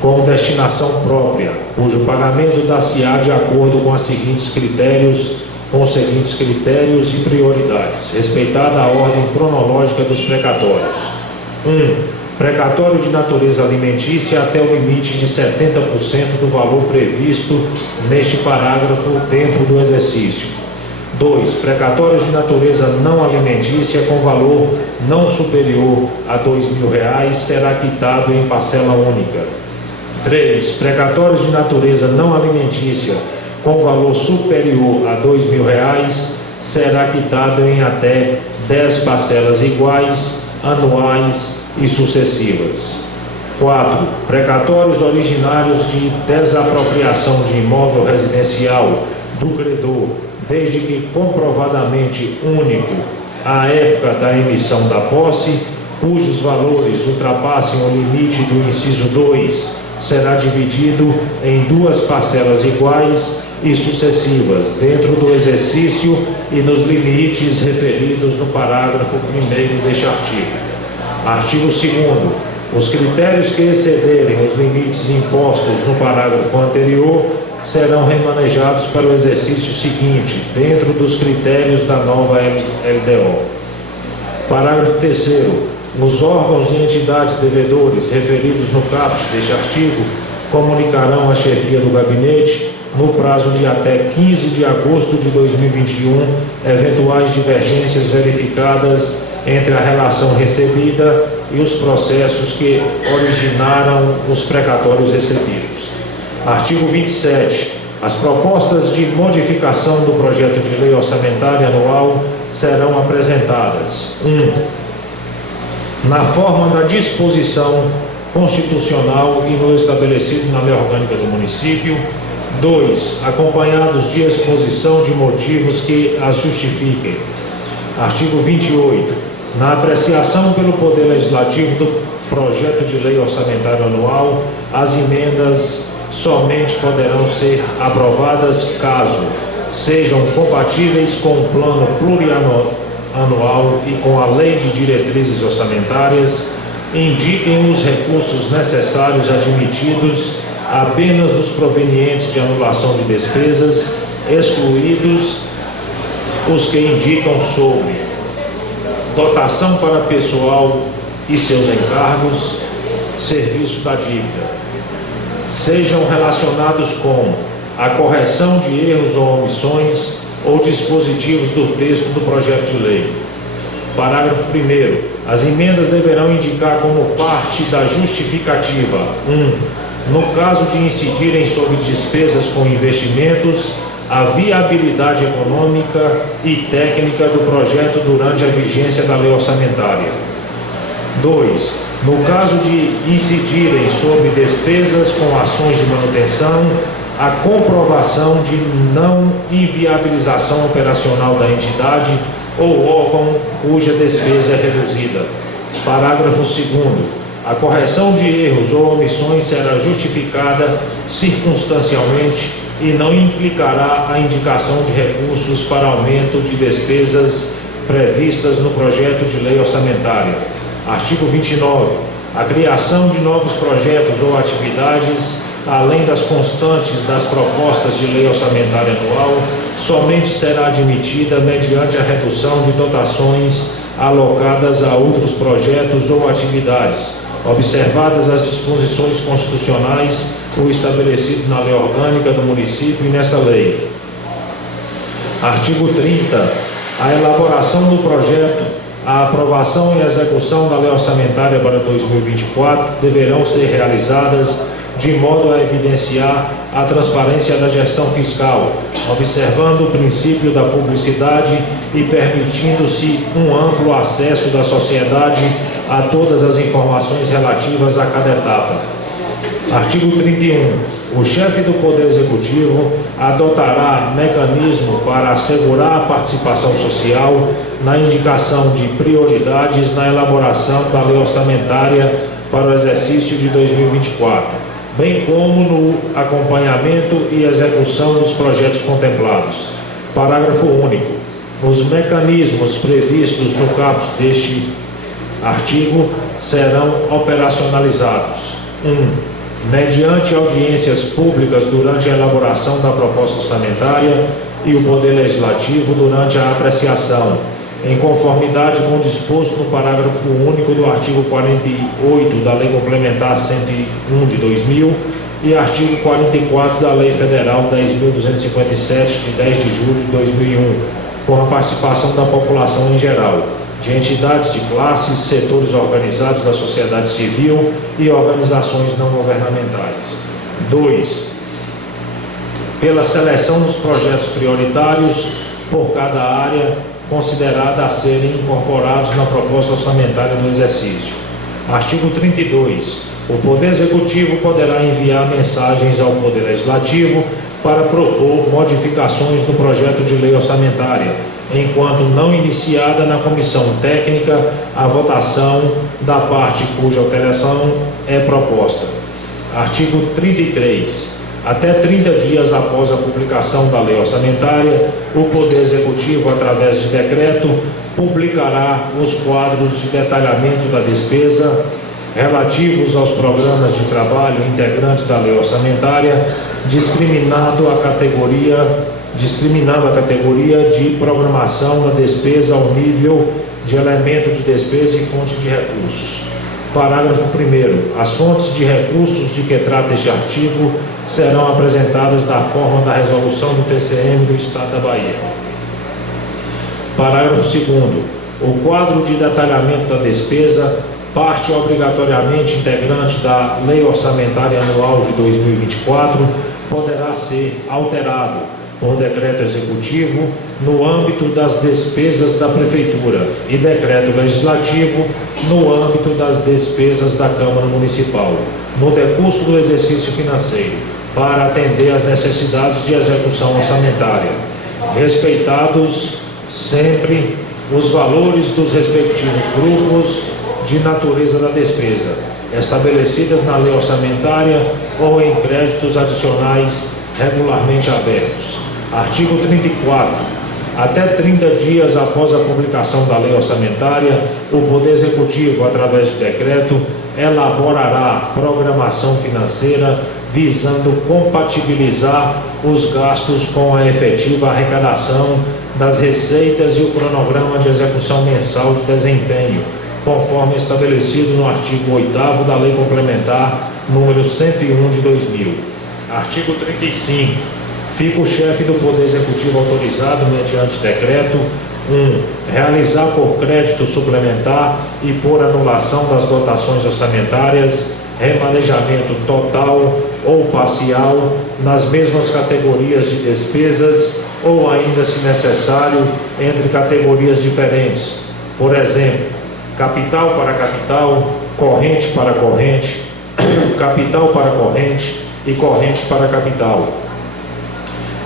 com destinação própria, cujo pagamento dar-se-á de acordo com os seguintes critérios e prioridades, respeitada a ordem cronológica dos precatórios. 1. Precatório de natureza alimentícia até o limite de 70% do valor previsto neste parágrafo dentro do exercício. 2. Precatórios de natureza não alimentícia com valor não superior a R$2.000 será quitado em parcela única. 3. Precatórios de natureza não alimentícia com valor superior a R$2.000 será quitado em até 10 parcelas iguais, anuais e sucessivas. 4. Precatórios originários de desapropriação de imóvel residencial do credor, desde que comprovadamente único à época da emissão da posse, cujos valores ultrapassem o limite do inciso 2, será dividido em 2 parcelas iguais e sucessivas, dentro do exercício e nos limites referidos no parágrafo 1º deste artigo. Artigo 2º. Os critérios que excederem os limites impostos no parágrafo anterior serão remanejados para o exercício seguinte, dentro dos critérios da nova LDO. Parágrafo 3º. Os órgãos e entidades devedores referidos no caput deste artigo comunicarão à chefia do gabinete, no prazo de até 15 de agosto de 2021, eventuais divergências verificadas entre a relação recebida e os processos que originaram os precatórios recebidos. Artigo 27. As propostas de modificação do projeto de lei orçamentária anual serão apresentadas: 1. Na forma da disposição constitucional e no estabelecido na lei orgânica do município. 2. Acompanhados de exposição de motivos que as justifiquem. Artigo 28. Na apreciação pelo Poder Legislativo do projeto de lei orçamentário anual, as emendas somente poderão ser aprovadas caso sejam compatíveis com o plano plurianual e com a lei de diretrizes orçamentárias, indiquem os recursos necessários admitidos apenas os provenientes de anulação de despesas, excluídos os que indicam sobre dotação para pessoal e seus encargos, serviço da dívida, sejam relacionados com a correção de erros ou omissões ou dispositivos do texto do projeto de lei. Parágrafo 1º. As emendas deverão indicar como parte da justificativa: 1. No caso de incidirem sobre despesas com investimentos, a viabilidade econômica e técnica do projeto durante a vigência da lei orçamentária. 2. No caso de incidirem sobre despesas com ações de manutenção, a comprovação de não inviabilização operacional da entidade ou órgão cuja despesa é reduzida. Parágrafo 2º. A correção de erros ou omissões será justificada circunstancialmente e não implicará a indicação de recursos para aumento de despesas previstas no projeto de lei orçamentária. Artigo 29. A criação de novos projetos ou atividades, além das constantes das propostas de lei orçamentária anual, somente será admitida mediante a redução de dotações alocadas a outros projetos ou atividades, observadas as disposições constitucionais ou estabelecido na lei orgânica do município e nesta lei. Artigo 30. A elaboração do projeto, a aprovação e a execução da lei orçamentária para 2024 deverão ser realizadas de modo a evidenciar a transparência da gestão fiscal, observando o princípio da publicidade e permitindo-se um amplo acesso da sociedade a todas as informações relativas a cada etapa. Artigo 31. O chefe do Poder Executivo adotará mecanismo para assegurar a participação social na indicação de prioridades na elaboração da lei orçamentária para o exercício de 2024, bem como no acompanhamento e execução dos projetos contemplados. Parágrafo único. Os mecanismos previstos no caput deste artigo serão operacionalizados. 1. Mediante audiências públicas durante a elaboração da proposta orçamentária e o Poder Legislativo durante a apreciação, em conformidade com o disposto no parágrafo único do artigo 48 da Lei Complementar 101 de 2000 e artigo 44 da Lei Federal 10.257 de 10 de julho de 2001, com a participação da população em geral, de entidades de classes, setores organizados da sociedade civil e organizações não governamentais. 2. Pela seleção dos projetos prioritários por cada área considerada a serem incorporados na proposta orçamentária do exercício. Artigo 32. O Poder Executivo poderá enviar mensagens ao Poder Legislativo para propor modificações no projeto de lei orçamentária, enquanto não iniciada na comissão técnica a votação da parte cuja alteração é proposta. Artigo 33. Até 30 dias após a publicação da lei orçamentária, o Poder Executivo, através de decreto, publicará os quadros de detalhamento da despesa relativos aos programas de trabalho integrantes da lei orçamentária, discriminando a categoria de programação da despesa ao nível de elemento de despesa e fonte de recursos. Parágrafo 1º. As fontes de recursos de que trata este artigo serão apresentadas da forma da resolução do TCM do Estado da Bahia. Parágrafo 2º. O quadro de detalhamento da despesa, parte obrigatoriamente integrante da Lei Orçamentária Anual de 2024, poderá ser alterado por decreto executivo no âmbito das despesas da Prefeitura e decreto legislativo no âmbito das despesas da Câmara Municipal, no decurso do exercício financeiro, para atender às necessidades de execução orçamentária, respeitados sempre os valores dos respectivos grupos de natureza da despesa, estabelecidas na lei orçamentária ou em créditos adicionais regularmente abertos. Artigo 34. Até 30 dias após a publicação da lei orçamentária, o Poder Executivo, através de decreto, elaborará programação financeira visando compatibilizar os gastos com a efetiva arrecadação das receitas e o cronograma de execução mensal de desempenho, conforme estabelecido no artigo 8º da Lei Complementar número 101 de 2000. Artigo 35. Fica o chefe do Poder Executivo autorizado, mediante decreto, 1. Realizar por crédito suplementar e por anulação das dotações orçamentárias, remanejamento total ou parcial nas mesmas categorias de despesas ou ainda, se necessário, entre categorias diferentes. Por exemplo, capital para capital, corrente para corrente, capital para corrente e corrente para capital.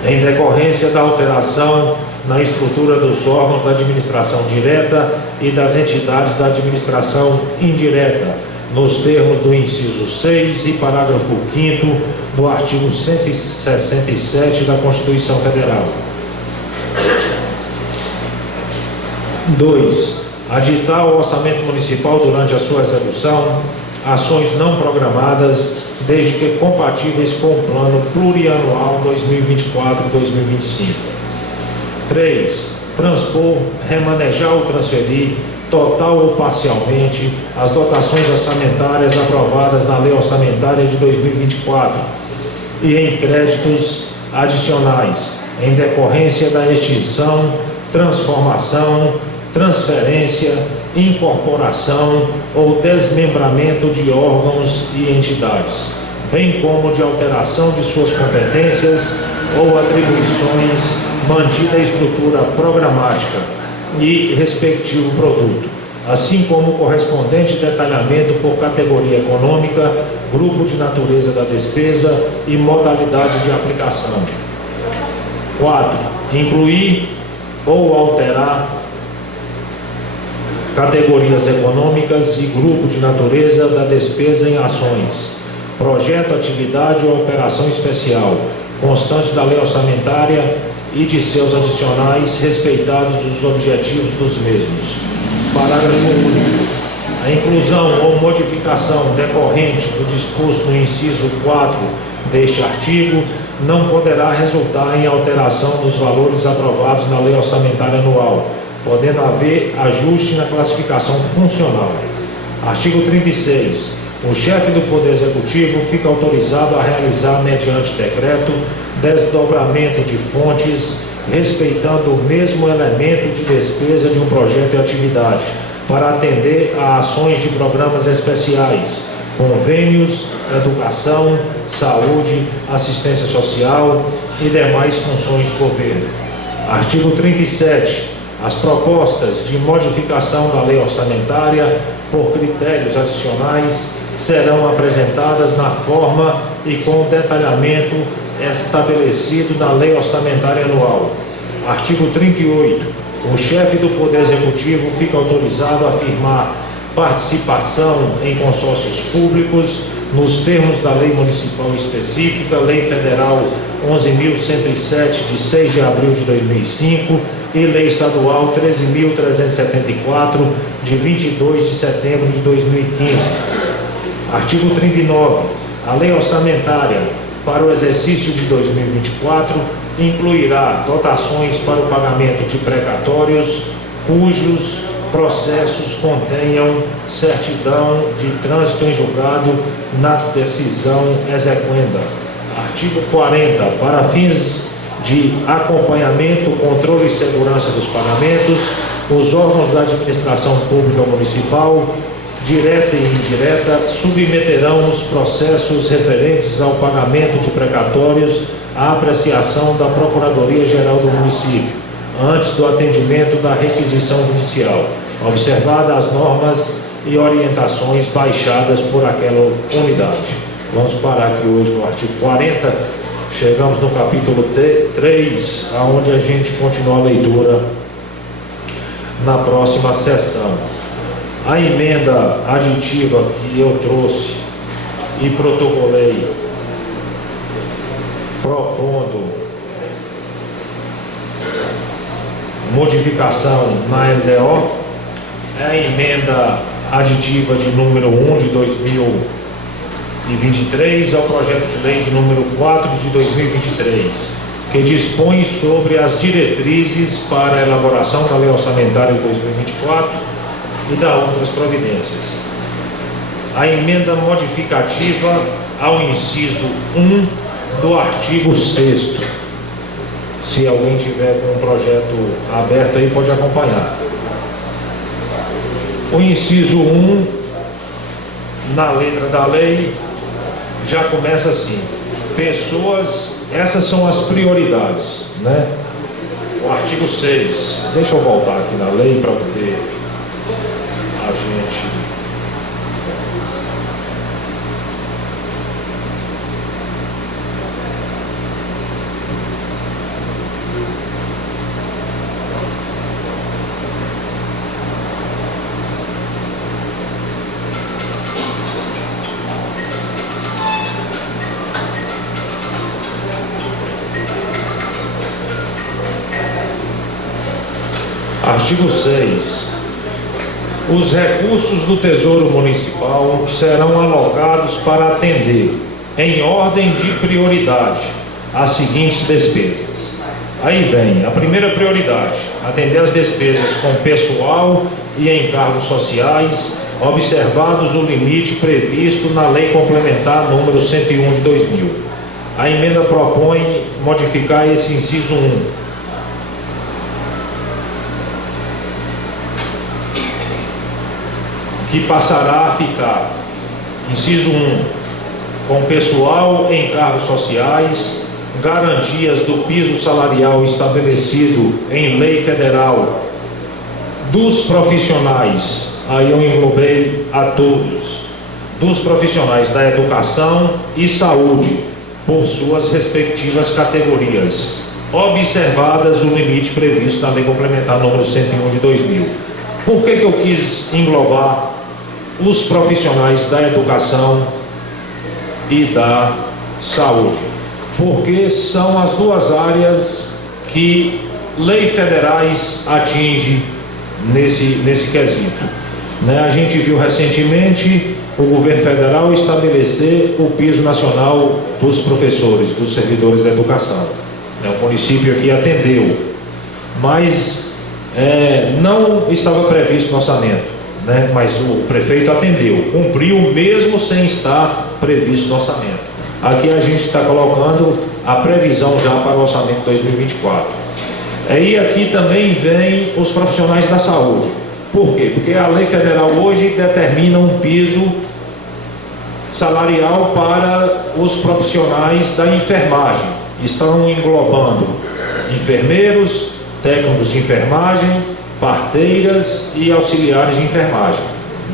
Em decorrência da alteração na estrutura dos órgãos da administração direta e das entidades da administração indireta, nos termos do inciso 6 e parágrafo 5º do artigo 167 da Constituição Federal. 2. Aditar ao orçamento municipal durante a sua execução ações não programadas, desde que compatíveis com o plano plurianual 2024-2025. 3. Transpor, remanejar ou transferir, total ou parcialmente, as dotações orçamentárias aprovadas na Lei Orçamentária de 2024 e em créditos adicionais, em decorrência da extinção, transformação, transferência, incorporação ou desmembramento de órgãos e entidades, bem como de alteração de suas competências ou atribuições, mantida a estrutura programática e respectivo produto, assim como o correspondente detalhamento por categoria econômica, grupo de natureza da despesa e modalidade de aplicação. 4. Incluir ou alterar categorias econômicas e grupo de natureza da despesa em ações, projeto, atividade ou operação especial, constante da lei orçamentária e de seus adicionais, respeitados os objetivos dos mesmos. Parágrafo único. A inclusão ou modificação decorrente do disposto no inciso 4 deste artigo não poderá resultar em alteração dos valores aprovados na lei orçamentária anual, podendo haver ajuste na classificação funcional. Artigo 36. O chefe do Poder Executivo fica autorizado a realizar, mediante decreto, desdobramento de fontes, respeitando o mesmo elemento de despesa de um projeto e atividade, para atender a ações de programas especiais, convênios, educação, saúde, assistência social e demais funções de governo. Artigo 37. As propostas de modificação da lei orçamentária por critérios adicionais serão apresentadas na forma e com detalhamento estabelecido na lei orçamentária anual. Artigo 38. O chefe do Poder Executivo fica autorizado a firmar participação em consórcios públicos nos termos da lei municipal específica, Lei Federal 11.107, de 6 de abril de 2005, e Lei Estadual 13.374, de 22 de setembro de 2015. Artigo 39. A Lei Orçamentária para o exercício de 2024 incluirá dotações para o pagamento de precatórios cujos processos contenham certidão de trânsito em julgado na decisão exequenda. Artigo 40. Para fins de acompanhamento, controle e segurança dos pagamentos, os órgãos da administração pública municipal, direta e indireta, submeterão os processos referentes ao pagamento de precatórios à apreciação da Procuradoria-Geral do município, antes do atendimento da requisição judicial, observadas as normas e orientações baixadas por aquela unidade. Vamos parar aqui hoje no artigo 40, chegamos no capítulo 3, onde a gente continua a leitura na próxima sessão. A emenda aditiva que eu trouxe e protocolei, propondo modificação na LDO, é a emenda aditiva de número 1 de 2023 ao projeto de lei de número 4 de 2023, que dispõe sobre as diretrizes para a elaboração da lei orçamentária de 2024 e da outras providências. A emenda modificativa ao inciso 1 do artigo 6º. Se alguém tiver com um projeto aberto aí, pode acompanhar. O inciso 1, na letra da lei, já começa assim: pessoas, essas são as prioridades, né? O artigo 6, deixa eu voltar aqui na lei para poder a gente... Artigo 6. Os recursos do Tesouro Municipal serão alocados para atender, em ordem de prioridade, as seguintes despesas. Aí vem a primeira prioridade: atender as despesas com pessoal e encargos sociais, observados o limite previsto na Lei Complementar número 101 de 2000. A emenda propõe modificar esse inciso 1. Que passará a ficar, inciso 1, com pessoal em cargos sociais, garantias do piso salarial estabelecido em lei federal dos profissionais, aí eu englobei a todos, dos profissionais da educação e saúde, por suas respectivas categorias, observadas o limite previsto na Lei Complementar número 101 de 2000. Por que eu quis englobar os profissionais da educação e da saúde? Porque são as duas áreas que leis federais atinge nesse quesito, né? A gente viu recentemente o governo federal estabelecer o piso nacional dos professores, dos servidores da educação, né? O município aqui atendeu, mas não estava previsto no orçamento, né? Mas o prefeito atendeu, cumpriu mesmo sem estar previsto no orçamento. Aqui a gente está colocando a previsão já para o orçamento de 2024. E aqui também vem os profissionais da saúde. Por quê? Porque a lei federal hoje determina um piso salarial para os profissionais da enfermagem. Estão englobando enfermeiros, técnicos de enfermagem, parteiras e auxiliares de enfermagem.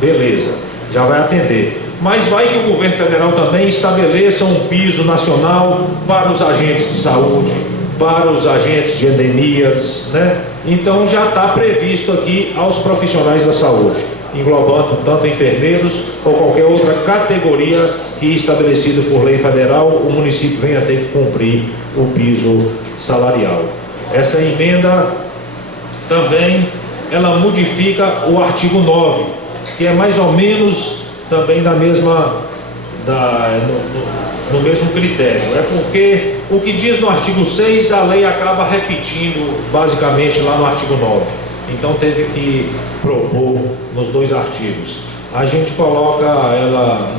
Beleza, já vai atender. Mas vai que o governo federal também estabeleça um piso nacional para os agentes de saúde, para os agentes de endemias, né? Então já está previsto aqui aos profissionais da saúde, englobando tanto enfermeiros ou qualquer outra categoria que, estabelecido por lei federal, o município venha a ter que cumprir o piso salarial. Essa emenda também, ela modifica o artigo 9, que é mais ou menos também no mesmo critério. É porque o que diz no artigo 6, a lei acaba repetindo basicamente lá no artigo 9. Então teve que propor nos dois artigos. A gente coloca ela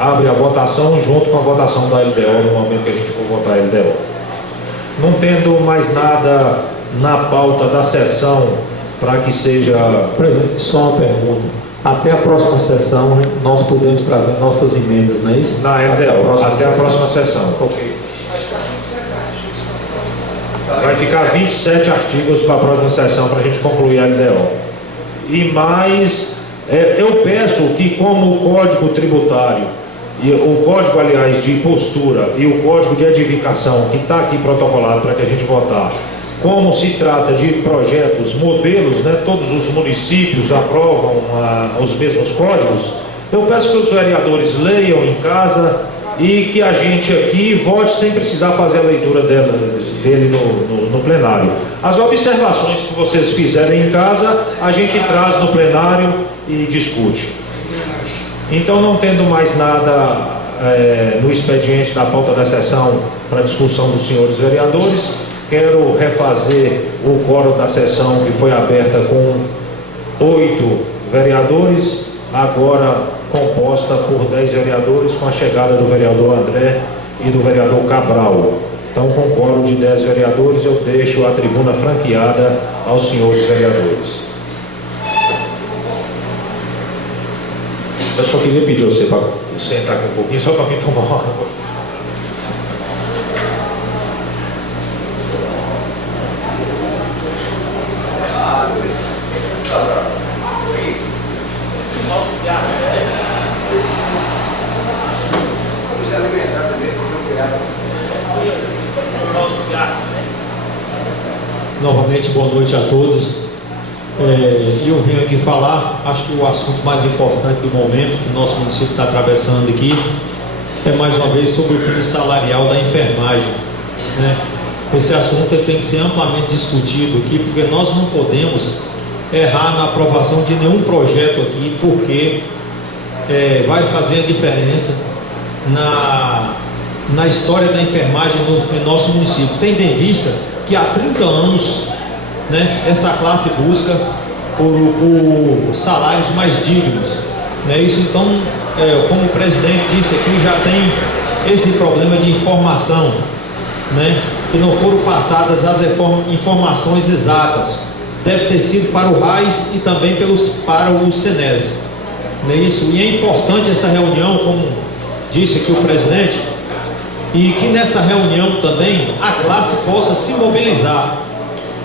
abre a votação junto com a votação da LDO no momento que a gente for votar a LDO. Não tendo mais nada na pauta da sessão para que seja... Presidente, só uma pergunta. Até a próxima sessão nós podemos trazer nossas emendas, não é isso? Na LDO, até a próxima sessão. Ok. Vai ficar 27 artigos para a próxima sessão para a gente concluir a LDO. E mais, eu peço que, como o Código Tributário, e o Código, aliás, de Impostura e o Código de Edificação, que está aqui protocolado para que a gente votar, como se trata de projetos, modelos, né, todos os municípios aprovam os mesmos códigos, eu peço que os vereadores leiam em casa e que a gente aqui vote sem precisar fazer a leitura dele no plenário. As observações que vocês fizerem em casa, a gente traz no plenário e discute. Então, não tendo mais nada no expediente da pauta da sessão para discussão dos senhores vereadores, quero refazer o quórum da sessão que foi aberta com 8 vereadores, agora composta por 10 vereadores, com a chegada do vereador André e do vereador Cabral. Então, com quórum de 10 vereadores, eu deixo a tribuna franqueada aos senhores vereadores. Eu só queria pedir a você para sentar aqui um pouquinho, só para mim tomar uma água. Se alimentar também, Novamente, boa noite a todos. Eu venho aqui falar, acho que o assunto mais importante do momento que o nosso município está atravessando aqui é mais uma vez sobre o fundo salarial da enfermagem, né? Esse assunto ele tem que ser amplamente discutido aqui, porque nós não podemos errar na aprovação de nenhum projeto aqui, porque vai fazer a diferença na história da enfermagem no nosso município. Tem em vista que há 30 anos, né, essa classe busca por salários mais dignos, né? Isso então, como o presidente disse aqui, já tem esse problema de informação, né, que não foram passadas as informações exatas. Deve ter sido para o RAIS e também para o SENES, não é isso? E é importante essa reunião, como disse aqui o presidente, e que nessa reunião também a classe possa se mobilizar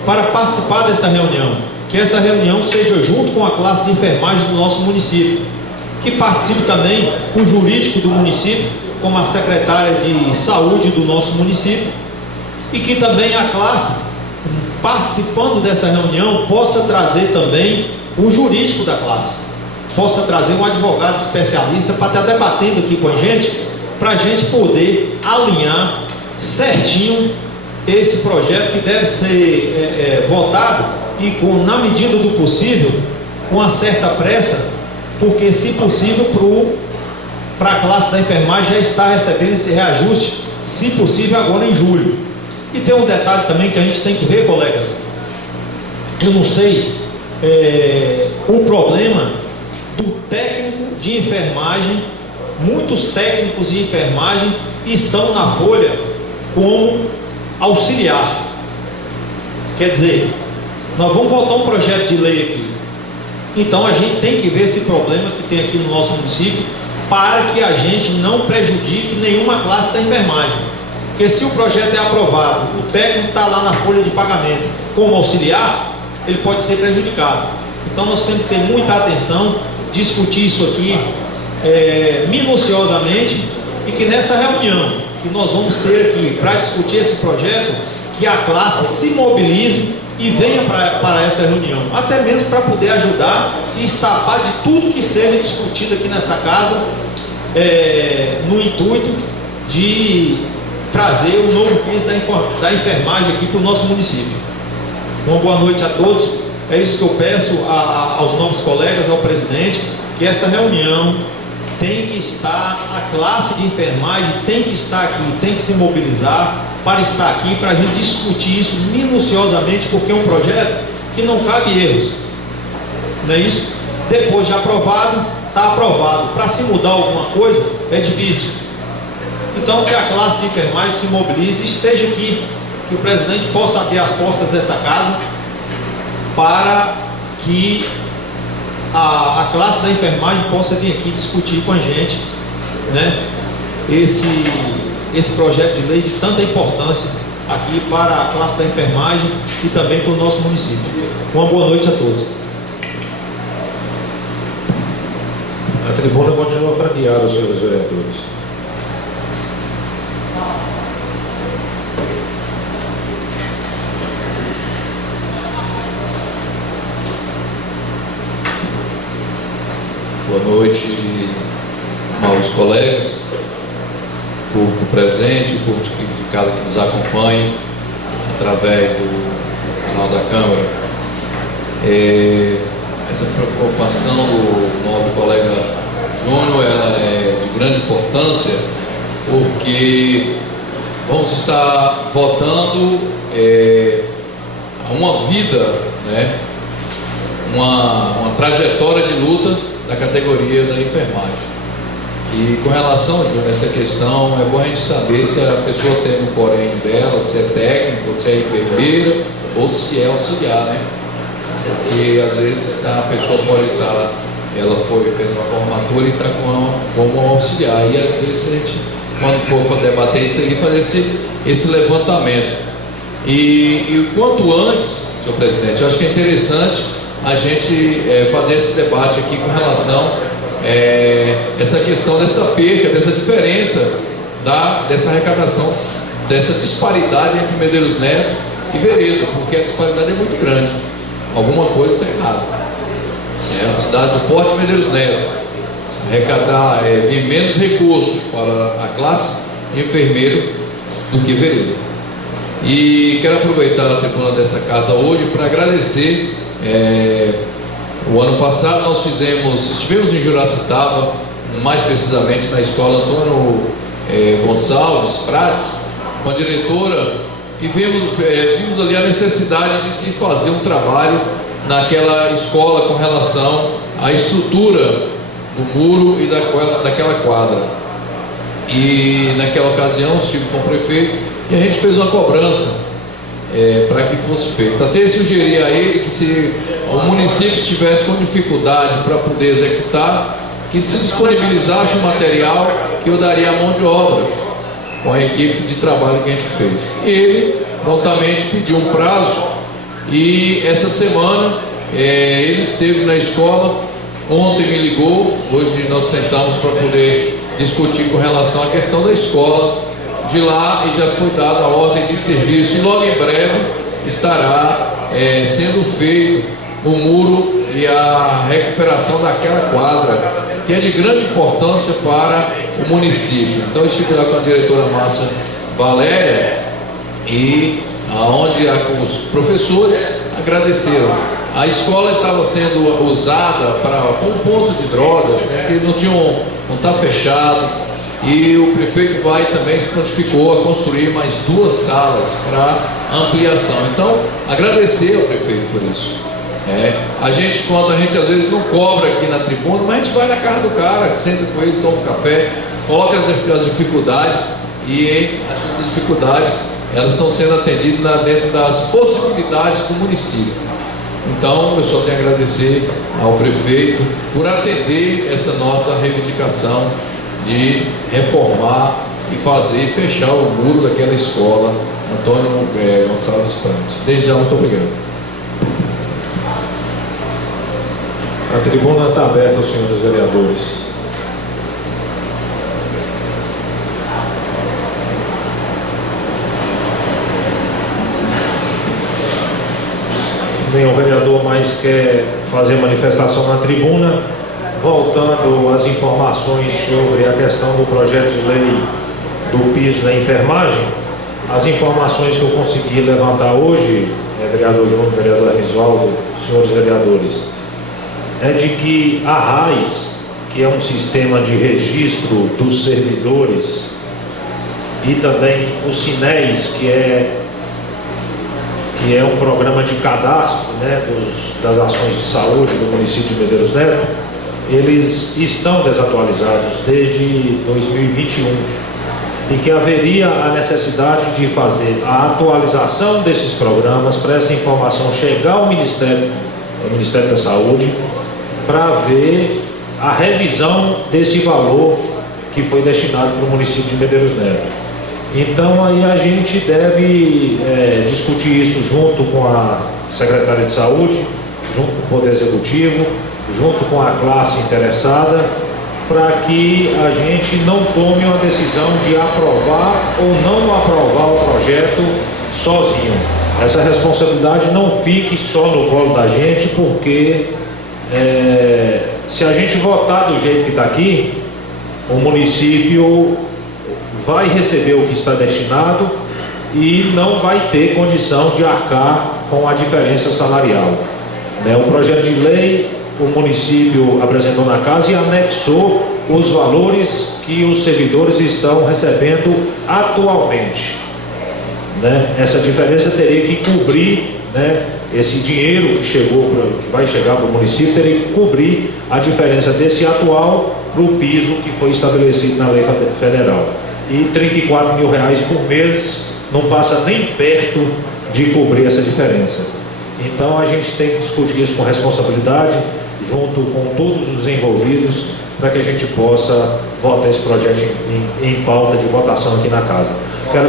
para participar dessa reunião, que essa reunião seja junto com a classe de enfermagem do nosso município, que participe também o jurídico do município, como a secretária de saúde do nosso município, e que também a classe, participando dessa reunião, possa trazer também o jurídico da classe, possa trazer um advogado especialista para estar debatendo aqui com a gente, para a gente poder alinhar certinho esse projeto que deve ser votado e na medida do possível, com uma certa pressa, porque se possível para a classe da enfermagem já está recebendo esse reajuste, se possível agora em julho. E tem um detalhe também que a gente tem que ver, colegas, eu não sei o problema do técnico de enfermagem. Muitos técnicos de enfermagem estão na folha como auxiliar. Quer dizer, nós vamos votar um projeto de lei aqui. Então a gente tem que ver esse problema que tem aqui no nosso município, para que a gente não prejudique nenhuma classe da enfermagem. Porque se o projeto é aprovado, o técnico está lá na folha de pagamento como auxiliar, ele pode ser prejudicado. Então nós temos que ter muita atenção, discutir isso aqui minuciosamente, e que nessa reunião que nós vamos ter aqui para discutir esse projeto, que a classe se mobilize e venha para essa reunião, até mesmo para poder ajudar e estapar de tudo que seja discutido aqui nessa casa, no intuito de trazer o novo piso da enfermagem aqui para o nosso município. Uma boa noite a todos. É isso que eu peço aos novos colegas, ao presidente, que essa reunião tem que estar, a classe de enfermagem tem que estar aqui, tem que se mobilizar para estar aqui, para a gente discutir isso minuciosamente, porque é um projeto que não cabe erros, não é isso? Depois de aprovado, está aprovado. Para se mudar alguma coisa é difícil. Então que a classe de enfermagem se mobilize e esteja aqui, que o presidente possa abrir as portas dessa casa para que a classe da enfermagem possa vir aqui discutir com a gente, né, esse projeto de lei de tanta importância aqui para a classe da enfermagem e também para o nosso município. Uma boa noite a todos. A tribuna continua franqueada, senhores vereadores. Boa noite aos colegas, público presente, público de casa que nos acompanha através do canal da Câmara. Essa preocupação do nobre colega Júnior, ela é de grande importância, porque vamos estar votando uma vida, né, uma trajetória de luta da categoria da enfermagem. E com relação, Júnior, a essa questão, é bom a gente saber se a pessoa tem no porém dela, se é técnico, se é enfermeira ou se é auxiliar, né? Porque às vezes a pessoa pode estar ela fez uma formatura e está como auxiliar. E às vezes a gente, quando for debater isso aí, fazer esse levantamento. E quanto antes, senhor presidente, eu acho que é interessante a gente fazer esse debate aqui com relação a essa questão dessa perca, dessa diferença dessa arrecadação, dessa disparidade entre Medeiros Neto e Veredo, porque a disparidade é muito grande. Alguma coisa está errada. A cidade do porte de Medeiros Neto arrecadar menos recursos para a classe de enfermeiro do que Veredo. E quero aproveitar a tribuna dessa casa hoje para agradecer. O ano passado nós estivemos em Juracitaba, mais precisamente na escola Antônio Gonçalves Prates, com a diretora, e vimos ali a necessidade de se fazer um trabalho naquela escola com relação à estrutura do muro e daquela quadra. E naquela ocasião estive com o prefeito e a gente fez uma cobrança para que fosse feito. Até sugerir a ele que, se o município estivesse com dificuldade para poder executar, que se disponibilizasse o material, que eu daria a mão de obra com a equipe de trabalho que a gente fez. Ele prontamente pediu um prazo e essa semana ele esteve na escola. Ontem me ligou, hoje nós sentamos para poder discutir com relação à questão da escola de lá, e já foi dada a ordem de serviço, e logo em breve estará sendo feito o muro e a recuperação daquela quadra, que é de grande importância para o município. Então eu estive lá com a diretora Márcia Valéria, e onde os professores agradeceram. A escola estava sendo usada como um ponto de drogas, que não está fechado, e o prefeito também se prontificou a construir mais 2 salas para ampliação. Então, agradecer ao prefeito por isso. Quando a gente às vezes não cobra aqui na tribuna, mas a gente vai na casa do cara, senta com ele, toma um café, coloca as dificuldades, e essas dificuldades elas estão sendo atendidas dentro das possibilidades do município. Então, eu só tenho a agradecer ao prefeito por atender essa nossa reivindicação de reformar e fechar o muro daquela escola Antônio Gonçalves Prates. Desde já, muito obrigado. A tribuna está aberta aos senhores vereadores. Nenhum vereador mais quer fazer manifestação na tribuna. Voltando às informações sobre a questão do projeto de lei do piso da enfermagem, as informações que eu consegui levantar hoje, vereador Júnior, vereador Risvaldo, senhores vereadores, é de que a RAIS, que é um sistema de registro dos servidores, e também o SINES, que é um programa de cadastro, das ações de saúde do município de Medeiros Neto, eles estão desatualizados desde 2021, e que haveria a necessidade de fazer a atualização desses programas para essa informação chegar ao Ministério da Saúde, para ver a revisão desse valor que foi destinado para o município de Medeiros Neto. Então aí a gente deve discutir isso junto com a Secretaria de Saúde, junto com o Poder Executivo, junto com a classe interessada, para que a gente não tome uma decisão de aprovar ou não aprovar o projeto sozinho. Essa responsabilidade não fique só no colo da gente, porque se a gente votar do jeito que está aqui, o município vai receber o que está destinado e não vai ter condição de arcar com a diferença salarial. O projeto de lei, o município apresentou na casa e anexou os valores que os servidores estão recebendo atualmente. Essa diferença teria que cobrir, esse dinheiro que vai chegar para o município, teria que cobrir a diferença desse atual para o piso que foi estabelecido na lei federal. E R$34 mil por mês não passa nem perto de cobrir essa diferença. Então a gente tem que discutir isso com responsabilidade. junto com todos os envolvidos, para que a gente possa votar esse projeto em pauta de votação aqui na casa. Quero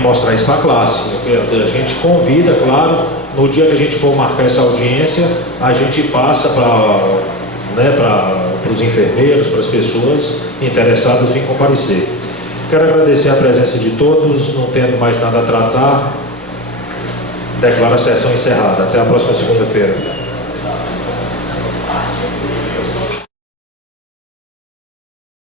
mostrar isso para a classe. A gente convida, claro, no dia que a gente for marcar essa audiência, a gente passa para os enfermeiros, para as pessoas interessadas em comparecer. Quero agradecer a presença de todos, não tendo mais nada a tratar, declaro a sessão encerrada. Até a próxima segunda-feira.